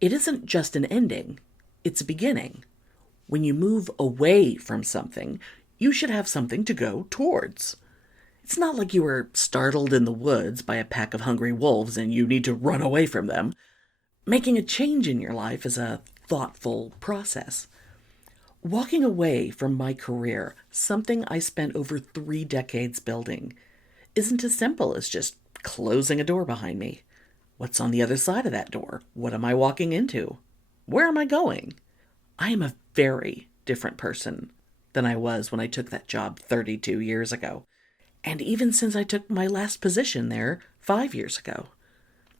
it isn't just an ending, it's a beginning. When you move away from something, you should have something to go towards. It's not like you were startled in the woods by a pack of hungry wolves and you need to run away from them. Making a change in your life is a thoughtful process. Walking away from my career, something I spent over 3 decades building, isn't as simple as just closing a door behind me. What's on the other side of that door? What am I walking into? Where am I going? I am a very different person than I was when I took that job 32 years ago. And even since I took my last position there 5 years ago.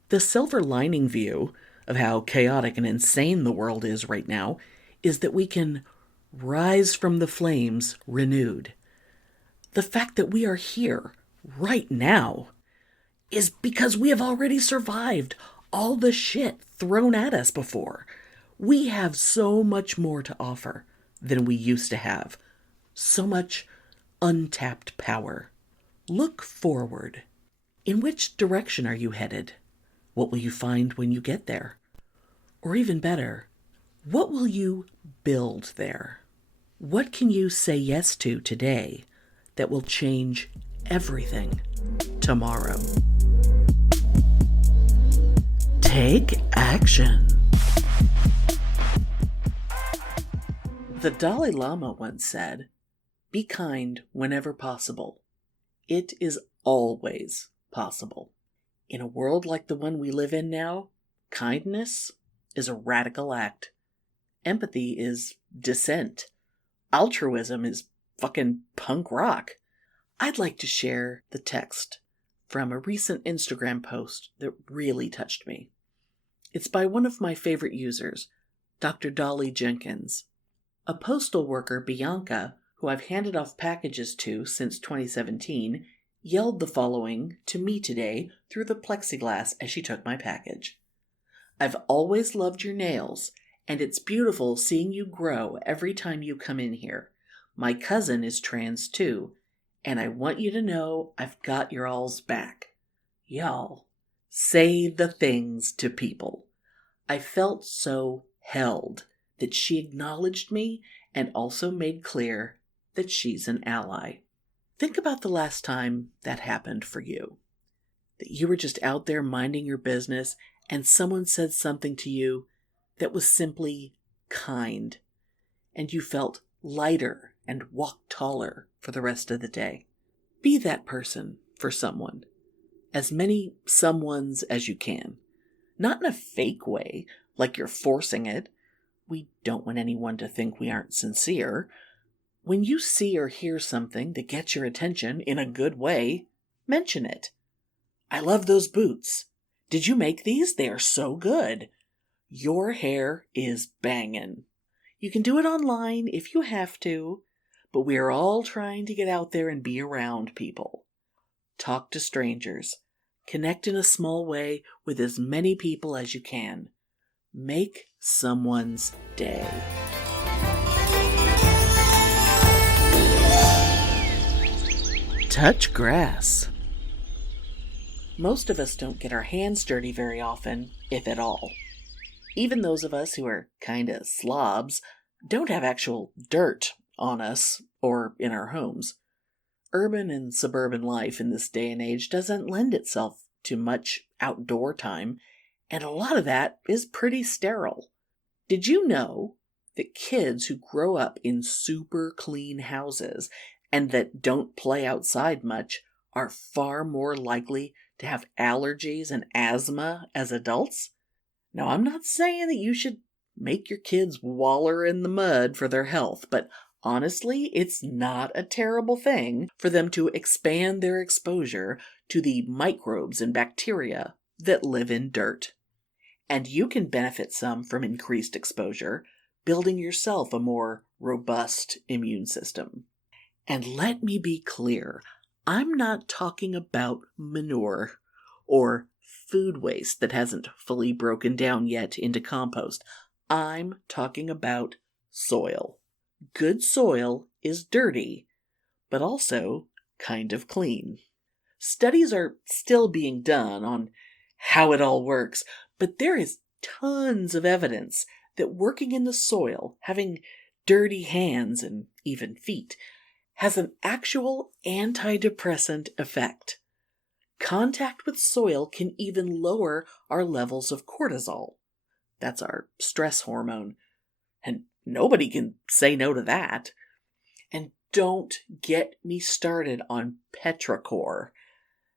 The silver lining view of how chaotic and insane the world is right now is that we can rise from the flames renewed. The fact that we are here right now is because we have already survived all the shit thrown at us before. We have so much more to offer than we used to have. So much untapped power. Look forward. In which direction are you headed? What will you find when you get there? Or even better, what will you build there? What can you say yes to today that will change everything tomorrow? Take action. The Dalai Lama once said, "Be kind whenever possible. It is always possible." In a world like the one we live in now, kindness is a radical act. Empathy is dissent. Altruism is fucking punk rock. I'd like to share the text from a recent Instagram post that really touched me. It's by one of my favorite users, Dr. Dolly Jenkins. A postal worker, Bianca, who I've handed off packages to since 2017, yelled the following to me today through the plexiglass as she took my package. "I've always loved your nails, and it's beautiful seeing you grow every time you come in here. My cousin is trans too, and I want you to know I've got your all's back." Y'all, say the things to people. I felt so held that she acknowledged me and also made clear that she's an ally. Think about the last time that happened for you. That you were just out there minding your business and someone said something to you that was simply kind, and you felt lighter and walked taller for the rest of the day. Be that person for someone. As many someones as you can. Not in a fake way, like you're forcing it. We don't want anyone to think we aren't sincere. When you see or hear something that gets your attention in a good way, mention it. I love those boots. Did you make these? They are so good. Your hair is bangin'. You can do it online if you have to, but we are all trying to get out there and be around people. Talk to strangers. Connect in a small way with as many people as you can. Make someone's day. Touch grass. Most of us don't get our hands dirty very often, if at all. Even those of us who are kinda slobs don't have actual dirt on us or in our homes. Urban and suburban life in this day and age doesn't lend itself to much outdoor time, and a lot of that is pretty sterile. Did you know that kids who grow up in super clean houses and that don't play outside much are far more likely to have allergies and asthma as adults? Now, I'm not saying that you should make your kids waller in the mud for their health, but honestly, it's not a terrible thing for them to expand their exposure to the microbes and bacteria that live in dirt. And you can benefit some from increased exposure, building yourself a more robust immune system. And let me be clear, I'm not talking about manure or food waste that hasn't fully broken down yet into compost. I'm talking about soil. Good soil is dirty, but also kind of clean. Studies are still being done on how it all works, but there is tons of evidence that working in the soil, having dirty hands and even feet, has an actual antidepressant effect. Contact with soil can even lower our levels of cortisol. That's our stress hormone. And nobody can say no to that. And don't get me started on petrichor.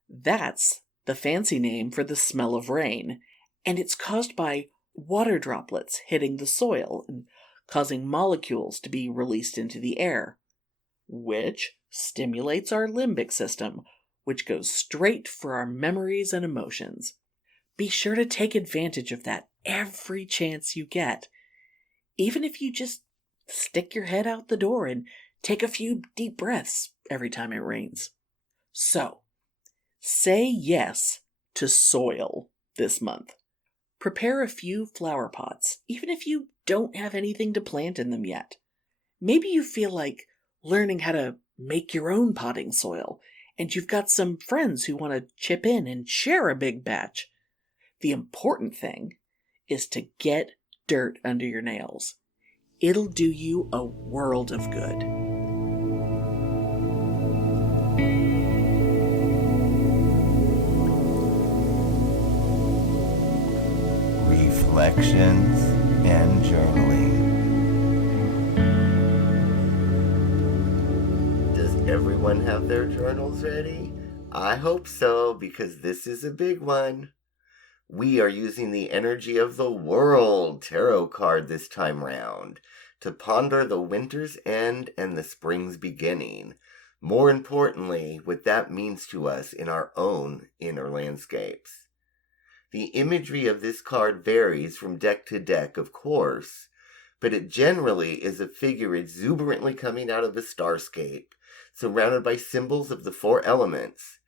That's the fancy name for the smell of rain. And it's caused by water droplets hitting the soil and causing molecules to be released into the air, which stimulates our limbic system, which goes straight for our memories and emotions. Be sure to take advantage of that every chance you get, even if you just stick your head out the door and take a few deep breaths every time it rains. So, say yes to soil this month. Prepare a few flower pots, even if you don't have anything to plant in them yet. Maybe you feel like learning how to make your own potting soil, and you've got some friends who want to chip in and share a big batch. The important thing is to get dirt under your nails. It'll do you a world of good. Reflections and journaling. Does everyone have their journals ready? I hope so, because this is a big one. We are using the energy of the World Tarot card this time round to ponder the winter's end and the spring's beginning. More importantly, what that means to us in our own inner landscapes. The imagery of this card varies from deck to deck, of course, but it generally is a figure exuberantly coming out of a starscape, surrounded by symbols of the four elements.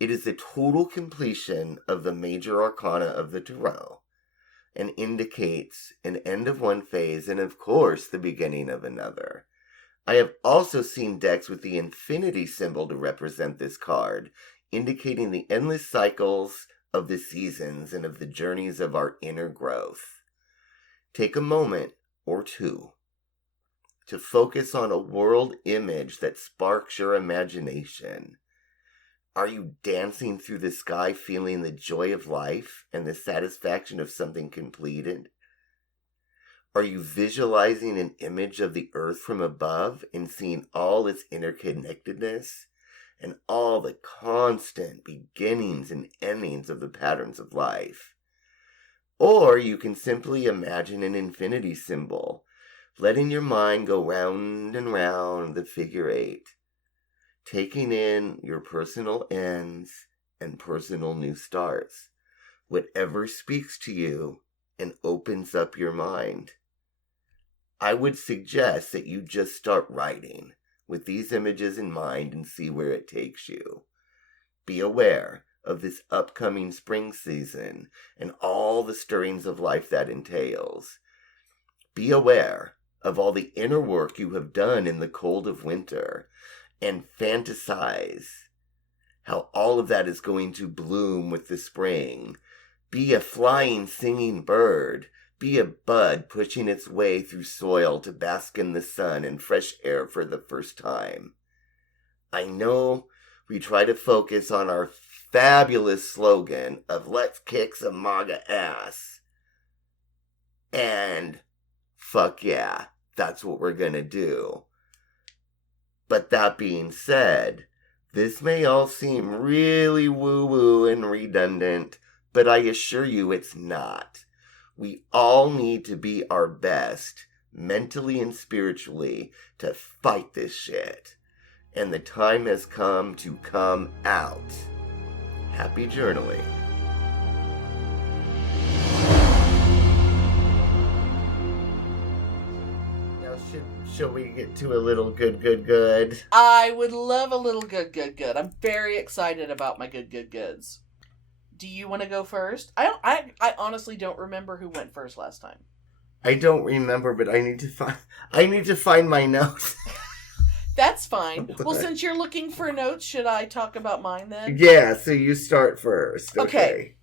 It is the total completion of the major arcana of the tarot, and indicates an end of one phase and, of course, the beginning of another. I have also seen decks with the infinity symbol to represent this card, indicating the endless cycles of the seasons and of the journeys of our inner growth. Take a moment or two to focus on a world image that sparks your imagination. Are you dancing through the sky feeling the joy of life and the satisfaction of something completed? Are you visualizing an image of the earth from above and seeing all its interconnectedness and all the constant beginnings and endings of the patterns of life? Or you can simply imagine an infinity symbol, letting your mind go round and round the figure 8. taking in your personal ends and personal new starts. Whatever speaks to you and opens up your mind. I would suggest that you just start writing with these images in mind and see where it takes you. Be aware of this upcoming spring season and all the stirrings of life that entails. Be aware of all the inner work you have done in the cold of winter and fantasize how all of that is going to bloom with the spring. Be a flying, singing bird. Be a bud pushing its way through soil to bask in the sun and fresh air for the first time. I know we try to focus on our fabulous slogan of let's kick some MAGA ass. And fuck yeah, that's what we're gonna do. But that being said, this may all seem really woo-woo and redundant, but I assure you it's not. We all need to be our best, mentally and spiritually, to fight this shit. And the time has come to come out. Happy journaling. Now, shall we get to a little good? I would love a little good. I'm very excited about my goods. Do you want to go first? I honestly don't remember who went first last time. I don't remember, but I need to find my notes. That's fine. Well, since you're looking for notes, should I talk about mine then? Yeah, so you start first. Okay.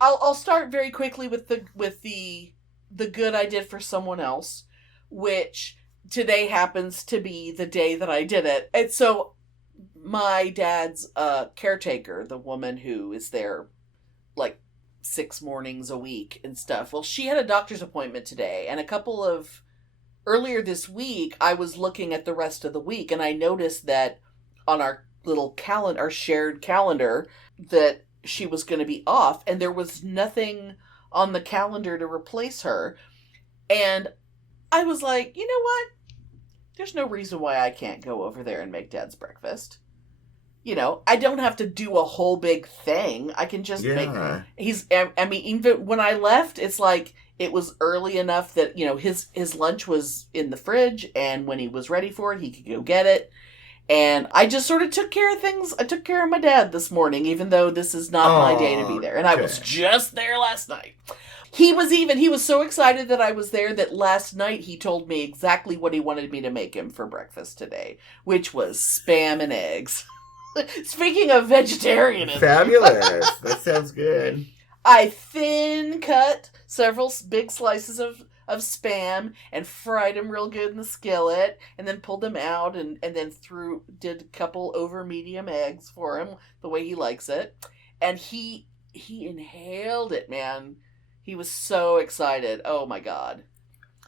I'll start very quickly with the good I did for someone else, which today happens to be the day that I did it. And so my dad's caretaker, the woman who is there like 6 mornings a week and stuff. Well, she had a doctor's appointment today, and earlier this week, I was looking at the rest of the week, and I noticed that on our little calendar, our shared calendar, that she was going to be off, and there was nothing on the calendar to replace her. And I was like, you know what? There's no reason why I can't go over there and make Dad's breakfast. You know, I don't have to do a whole big thing. I can just make... even when I left, it's like... It was early enough that, you know, his lunch was in the fridge, and when he was ready for it, he could go get it. And I just sort of took care of things. I took care of my dad this morning, even though this is not my day to be there. And I was just there last night. He was so excited that I was there that last night he told me exactly what he wanted me to make him for breakfast today, which was Spam and eggs. Speaking of vegetarianism. Fabulous. That sounds good. I thin cut several big slices of Spam and fried them real good in the skillet, and then pulled them out and then did a couple over medium eggs for him the way he likes it. And he inhaled it, man. He was so excited. Oh my God.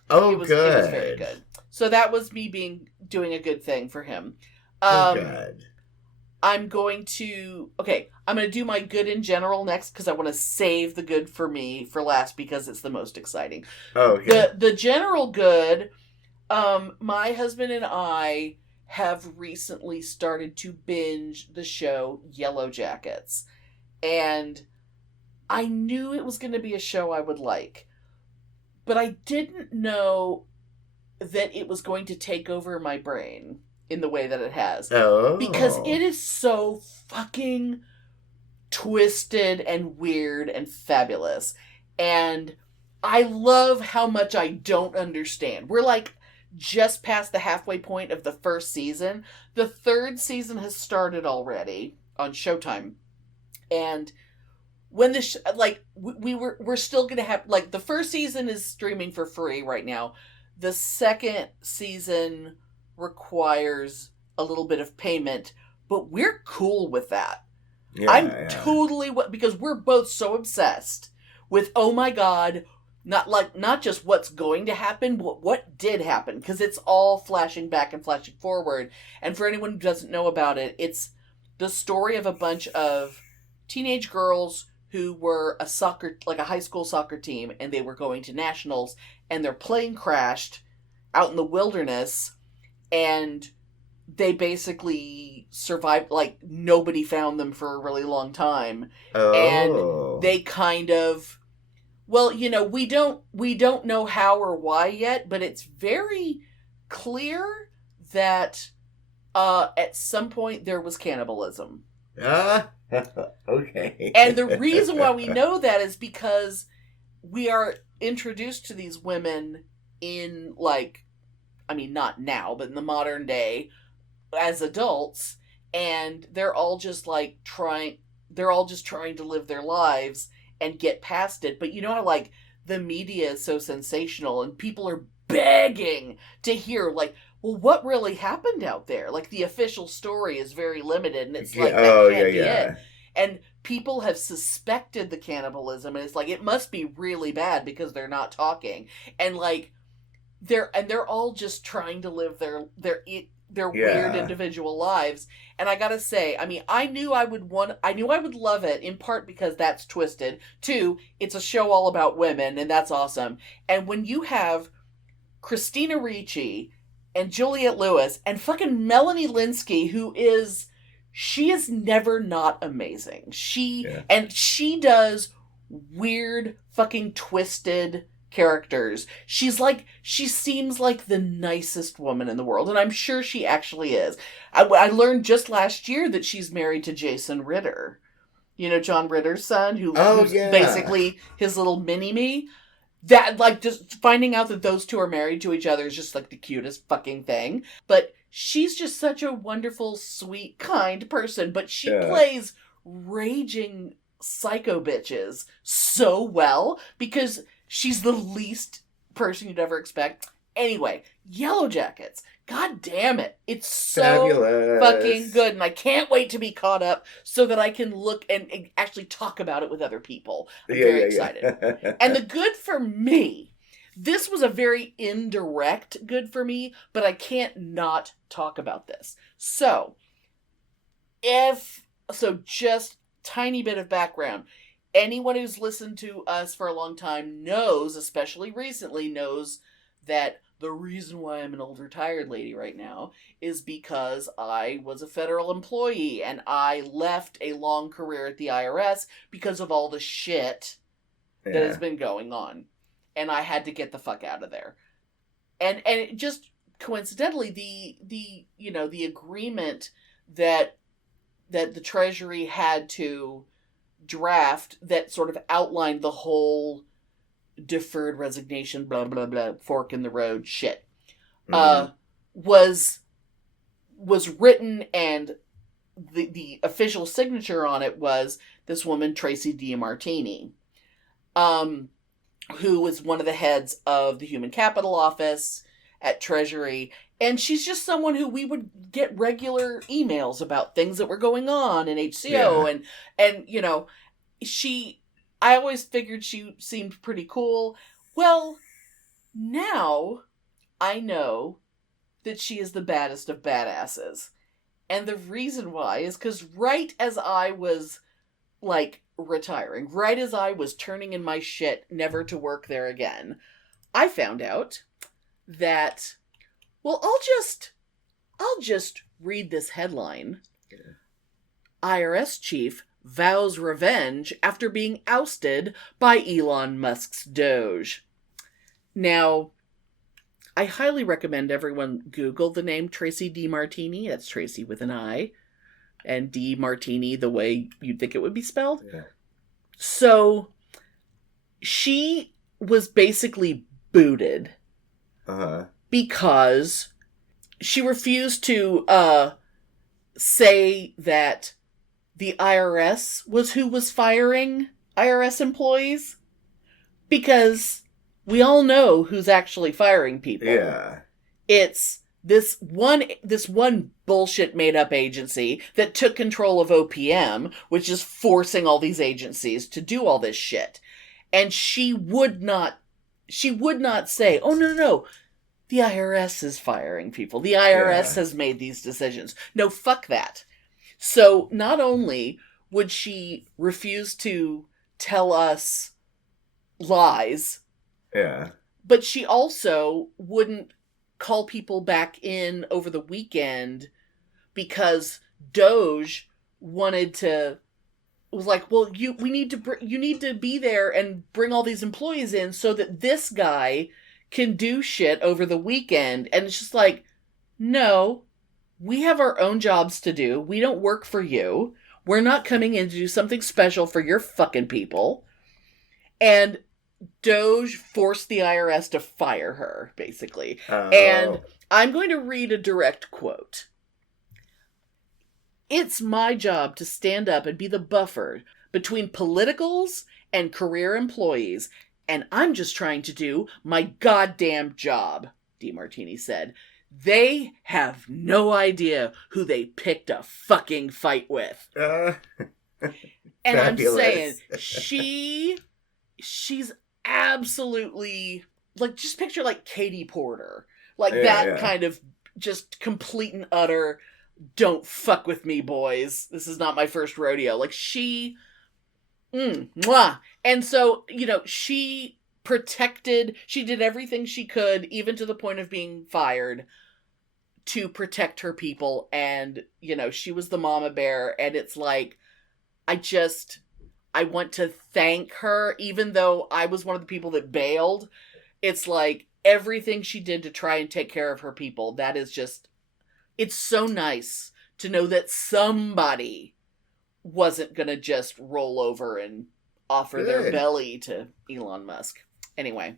Oh, good. It was very good. So that was me doing a good thing for him. Good. I'm going to do my good in general next, because I want to save the good for me for last, because it's the most exciting. Okay. The general good, my husband and I have recently started to binge the show Yellow Jackets. And I knew it was going to be a show I would like, but I didn't know that it was going to take over my brain in the way that it has. Oh. Because it is so fucking twisted and weird and fabulous. And I love how much I don't understand. We're like just past the halfway point of the first season. The 3rd season has started already on Showtime. And when we're still going to have, like, the first season is streaming for free right now. The 2nd season requires a little bit of payment, but we're cool with that. Totally because we're both so obsessed with, oh my God, not just what's going to happen, but what did happen, because it's all flashing back and flashing forward. And for anyone who doesn't know about it, it's the story of a bunch of teenage girls who were a high school soccer team, and they were going to nationals, and their plane crashed out in the wilderness. And they basically survived, like, nobody found them for a really long time. Oh. And they kind of, well, you know, we don't know how or why yet, but it's very clear that at some point there was cannibalism. Okay. And the reason why we know that is because we are introduced to these women in, like, I mean, not now, but in the modern day as adults, and they're all just trying to live their lives and get past it. But you know how, like, the media is so sensational and people are begging to hear, like, well, what really happened out there? Like, the official story is very limited, and it's like, that can't be it. And people have suspected the cannibalism, and it's like, it must be really bad because they're not talking. And, like, they're all just trying to live their weird individual lives. And I gotta say, I mean, I knew I would love it, in part because that's twisted. 2, it's a show all about women, and that's awesome. And when you have Christina Ricci and Juliette Lewis and fucking Melanie Linsky, she is never not amazing. And she does weird fucking twisted characters. She seems like the nicest woman in the world, and I'm sure she actually is. I learned just last year that she's married to Jason Ritter. You know, John Ritter's son, who's basically his little mini-me. That, like, just finding out that those two are married to each other is just, like, the cutest fucking thing. But she's just such a wonderful, sweet, kind person. But she plays raging psycho bitches so well because she's the least person you'd ever expect. Anyway, Yellow Jackets. God damn it. It's so fabulous. Fucking good. And I can't wait to be caught up so that I can look and actually talk about it with other people. I'm very excited. And the good for me, this was a very indirect good for me, but I can't not talk about this. So just tiny bit of background. Anyone who's listened to us for a long time knows, especially recently, knows that the reason why I'm an old retired lady right now is because I was a federal employee and I left a long career at the IRS because of all the shit that has been going on. And I had to get the fuck out of there. And it just coincidentally, the agreement that the Treasury had to draft that sort of outlined the whole deferred resignation, blah, blah, blah, fork in the road shit, was written, and the official signature on it was this woman, Tracy DiMartini, who was one of the heads of the Human Capital Office at Treasury. And she's just someone who we would get regular emails about things that were going on in HCO. And you know, I always figured she seemed pretty cool. Well, now I know that she is the baddest of badasses. And the reason why is because right as I was, like, retiring, right as I was turning in my shit never to work there again, I found out that, well, I'll just read this headline. IRS chief vows revenge after being ousted by Elon Musk's Doge. Now, I highly recommend everyone Google the name Tracy DiMartini. That's Tracy with an I. And DiMartini the way you'd think it would be spelled. Yeah. So, she was basically booted. Because she refused to say that the IRS was who was firing IRS employees. Because we all know who's actually firing people. Yeah. It's this one bullshit made up agency that took control of OPM, which is forcing all these agencies to do all this shit. And she would not say, oh, no, the IRS is firing people. The IRS has made these decisions. No, fuck that. So not only would she refuse to tell us lies, but she also wouldn't call people back in over the weekend because Doge was like, well, you need to be there and bring all these employees in so that this guy can do shit over the weekend. And it's just like, no, we have our own jobs to do. We don't work for you. We're not coming in to do something special for your fucking people. And Doge forced the IRS to fire her, basically. Oh. And I'm going to read a direct quote. It's my job to stand up and be the buffer between politicals and career employees, and I'm just trying to do my goddamn job, DeMartini said. They have no idea who they picked a fucking fight with. And fabulous. I'm saying, she's absolutely, like, just picture like Katie Porter. Like that kind of just complete and utter, don't fuck with me, boys. This is not my first rodeo. Like, mwah. And so, she did everything she could, even to the point of being fired, to protect her people. And, she was the mama bear. And it's like, I want to thank her, even though I was one of the people that bailed. It's like, everything she did to try and take care of her people, that is just, it's so nice to know that somebody wasn't going to just roll over and offer their belly to Elon Musk. Anyway,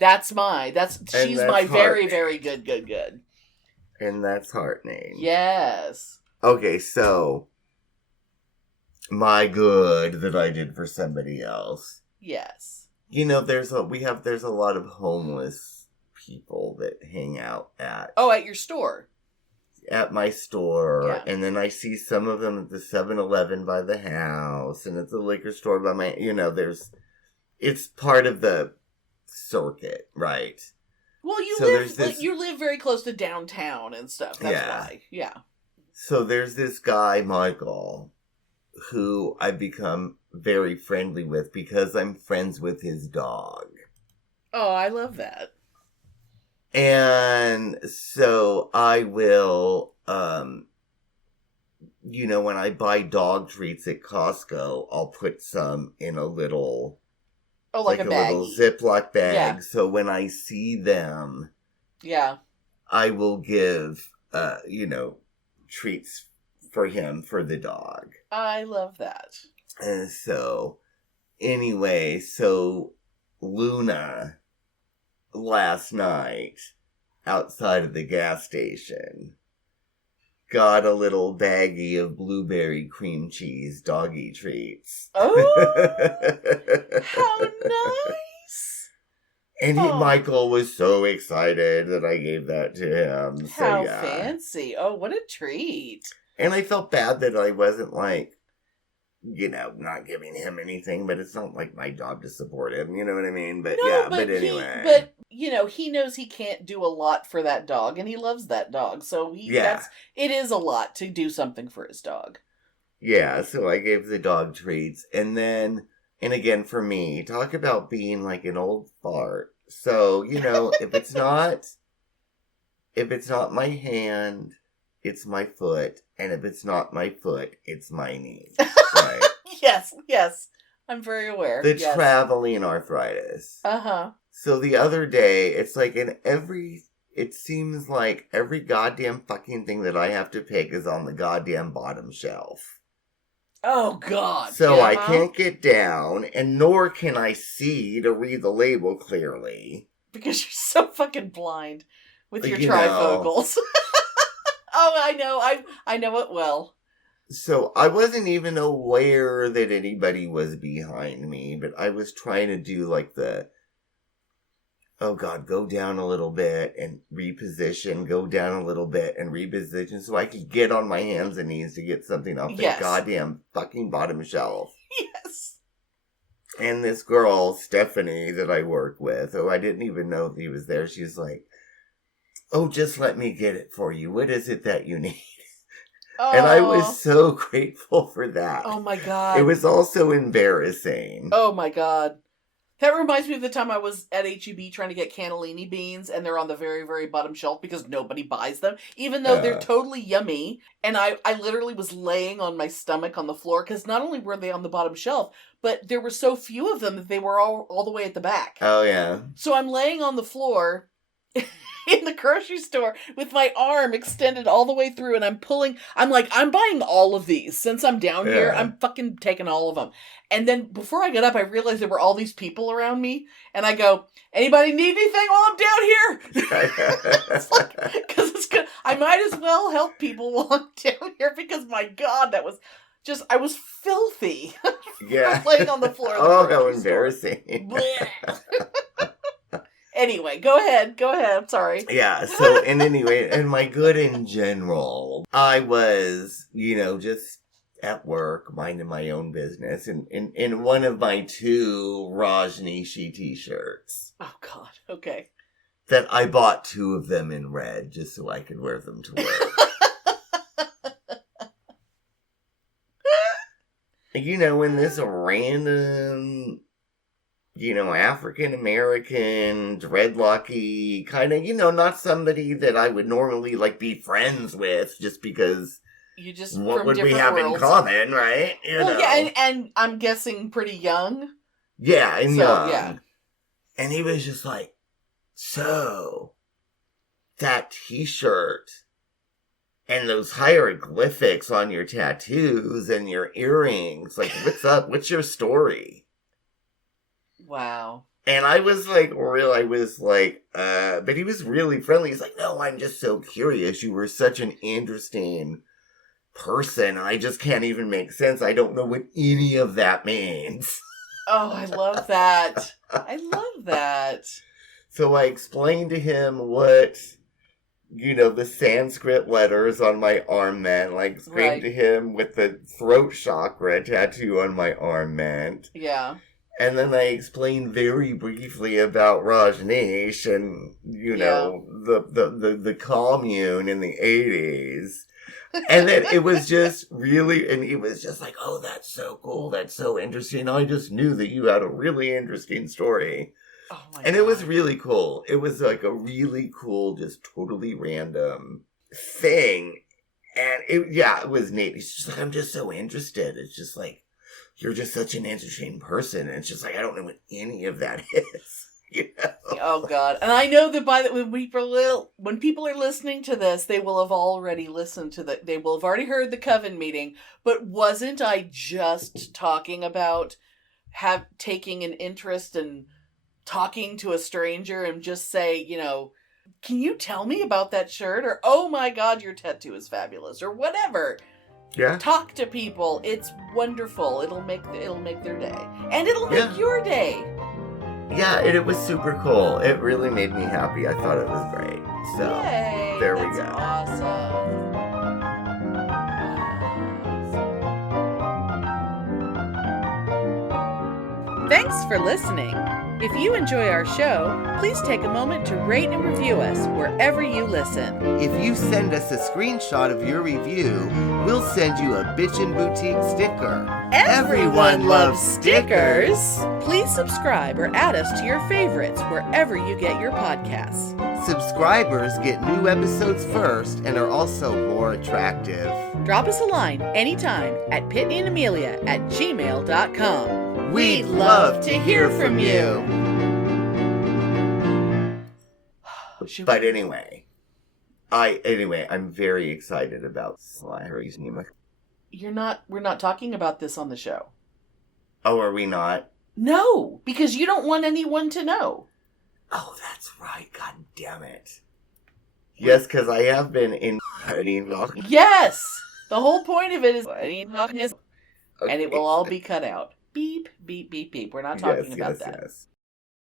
she's my heart. very, very good. And that's heartening. Yes. Okay, so my good that I did for somebody else. Yes. There's a lot of homeless people that hang out at your store. At my store, yeah. And then I see some of them at the 7-Eleven by the house, and at the liquor store by my, it's part of the circuit, right? Well, you live very close to downtown and stuff. That's why, yeah. So there's this guy, Michael, who I've become very friendly with because I'm friends with his dog. Oh, I love that. And so I will, when I buy dog treats at Costco, I'll put some in a little, like a little Ziploc bag. Yeah. So when I see them, I will give, treats for him, for the dog. I love that. And so, anyway, Luna, last night, outside of the gas station, got a little baggie of blueberry cream cheese doggy treats. Oh, how nice! And Michael was so excited that I gave that to him. How fancy. Oh, what a treat. And I felt bad that I wasn't not giving him anything, but it's not like my job to support him, you know what I mean? But but anyway. He knows he can't do a lot for that dog, and he loves that dog. So it is a lot to do something for his dog. Yeah, so I gave the dog treats. And again, for me, talk about being like an old fart. So, if it's not my hand, it's my foot. And if it's not my foot, it's my knee. Right? Yes. I'm very aware. The traveling arthritis. Uh-huh. So the other day, it's like it seems like every goddamn fucking thing that I have to pick is on the goddamn bottom shelf. Oh, God. So I can't get down, and nor can I see to read the label clearly. Because you're so fucking blind with your trifocals. Oh, I know. I know it well. So I wasn't even aware that anybody was behind me, but I was trying to do like go down a little bit and reposition, go down a little bit and reposition so I could get on my hands and knees to get something off the goddamn fucking bottom shelf. Yes. And this girl, Stephanie, that I work with, I didn't even know he was there, she's like, oh, just let me get it for you. What is it that you need? Oh. And I was so grateful for that. Oh, my God. It was also embarrassing. Oh, my God. That reminds me of the time I was at H-E-B trying to get cannellini beans, and they're on the very, very bottom shelf because nobody buys them, even though they're totally yummy. And I literally was laying on my stomach on the floor, because not only were they on the bottom shelf, but there were so few of them that they were all the way at the back. Oh, yeah. So I'm laying on the floor in the grocery store with my arm extended all the way through, and I'm like, I'm buying all of these. Since I'm down here, I'm fucking taking all of them. And then before I got up, I realized there were all these people around me, and I go, anybody need anything while I'm down here? It's like, because it's good. I might as well help people while I'm down here, because my God, that was just, I was filthy. Yeah. Laying on the floor. Oh, how embarrassing. Anyway, go ahead. I'm sorry. Yeah, so, and anyway, and my good in general, I was, just at work, minding my own business, in one of my 2 Rajneeshi t-shirts. Oh, God, okay. That I bought 2 of them in red, just so I could wear them to work. In this random... African-American, dreadlocky, kind of, not somebody that I would normally, be friends with, just because... You just, what from would we different have worlds. in common, right? Yeah, and I'm guessing pretty young. Yeah, and young. Yeah. And he was just like, so, that t-shirt... and those hieroglyphics on your tattoos and your earrings, what's up? What's your story? Wow. And I was but he was really friendly. He's like, no, I'm just so curious. You were such an interesting person. I just can't even make sense. I don't know what any of that means. Oh, I love that. I love that. So I explained to him what, the Sanskrit letters on my arm meant. I explained to him what the throat chakra tattoo on my arm meant. Yeah. And then I explained very briefly about Rajneesh and, the commune in the 80s. And then it was just really, and he was just like, oh, that's so cool. That's so interesting. I just knew that you had a really interesting story. Oh my and God. It was really cool. It was a really cool, just totally random thing. And it was neat. He's just like, I'm just so interested. It's just like, you're just such an interesting person. And it's just like, I don't know what any of that is. Oh, God. And I know that when people are listening to this, they will have already listened to they will have already heard the Coven meeting. But wasn't I just talking about taking an interest in talking to a stranger and just say, can you tell me about that shirt? Or, oh my God, your tattoo is fabulous, or whatever. Yeah. Talk to people. It's wonderful. It'll make their day. And it'll make your day. Yeah, it was super cool. It really made me happy. I thought it was great. So, Yay, there we go. Awesome. Thanks for listening. If you enjoy our show, please take a moment to rate and review us wherever you listen. If you send us a screenshot of your review, we'll send you a Bitchen Boutique sticker. Everyone loves stickers. Please subscribe or add us to your favorites wherever you get your podcasts. Subscribers get new episodes first and are also more attractive. Drop us a line anytime at pitneyandAmelia@gmail.com. We'd love to hear from you. But anyway, I'm very excited about Larry's new. We're not talking about this on the show. Oh, are we not? No, because you don't want anyone to know. Oh, that's right. God damn it. Yes, because I have been in. Yes! The whole point of it is. Okay. And it will all be cut out. Beep, beep, beep, beep. We're not talking about that. Yes.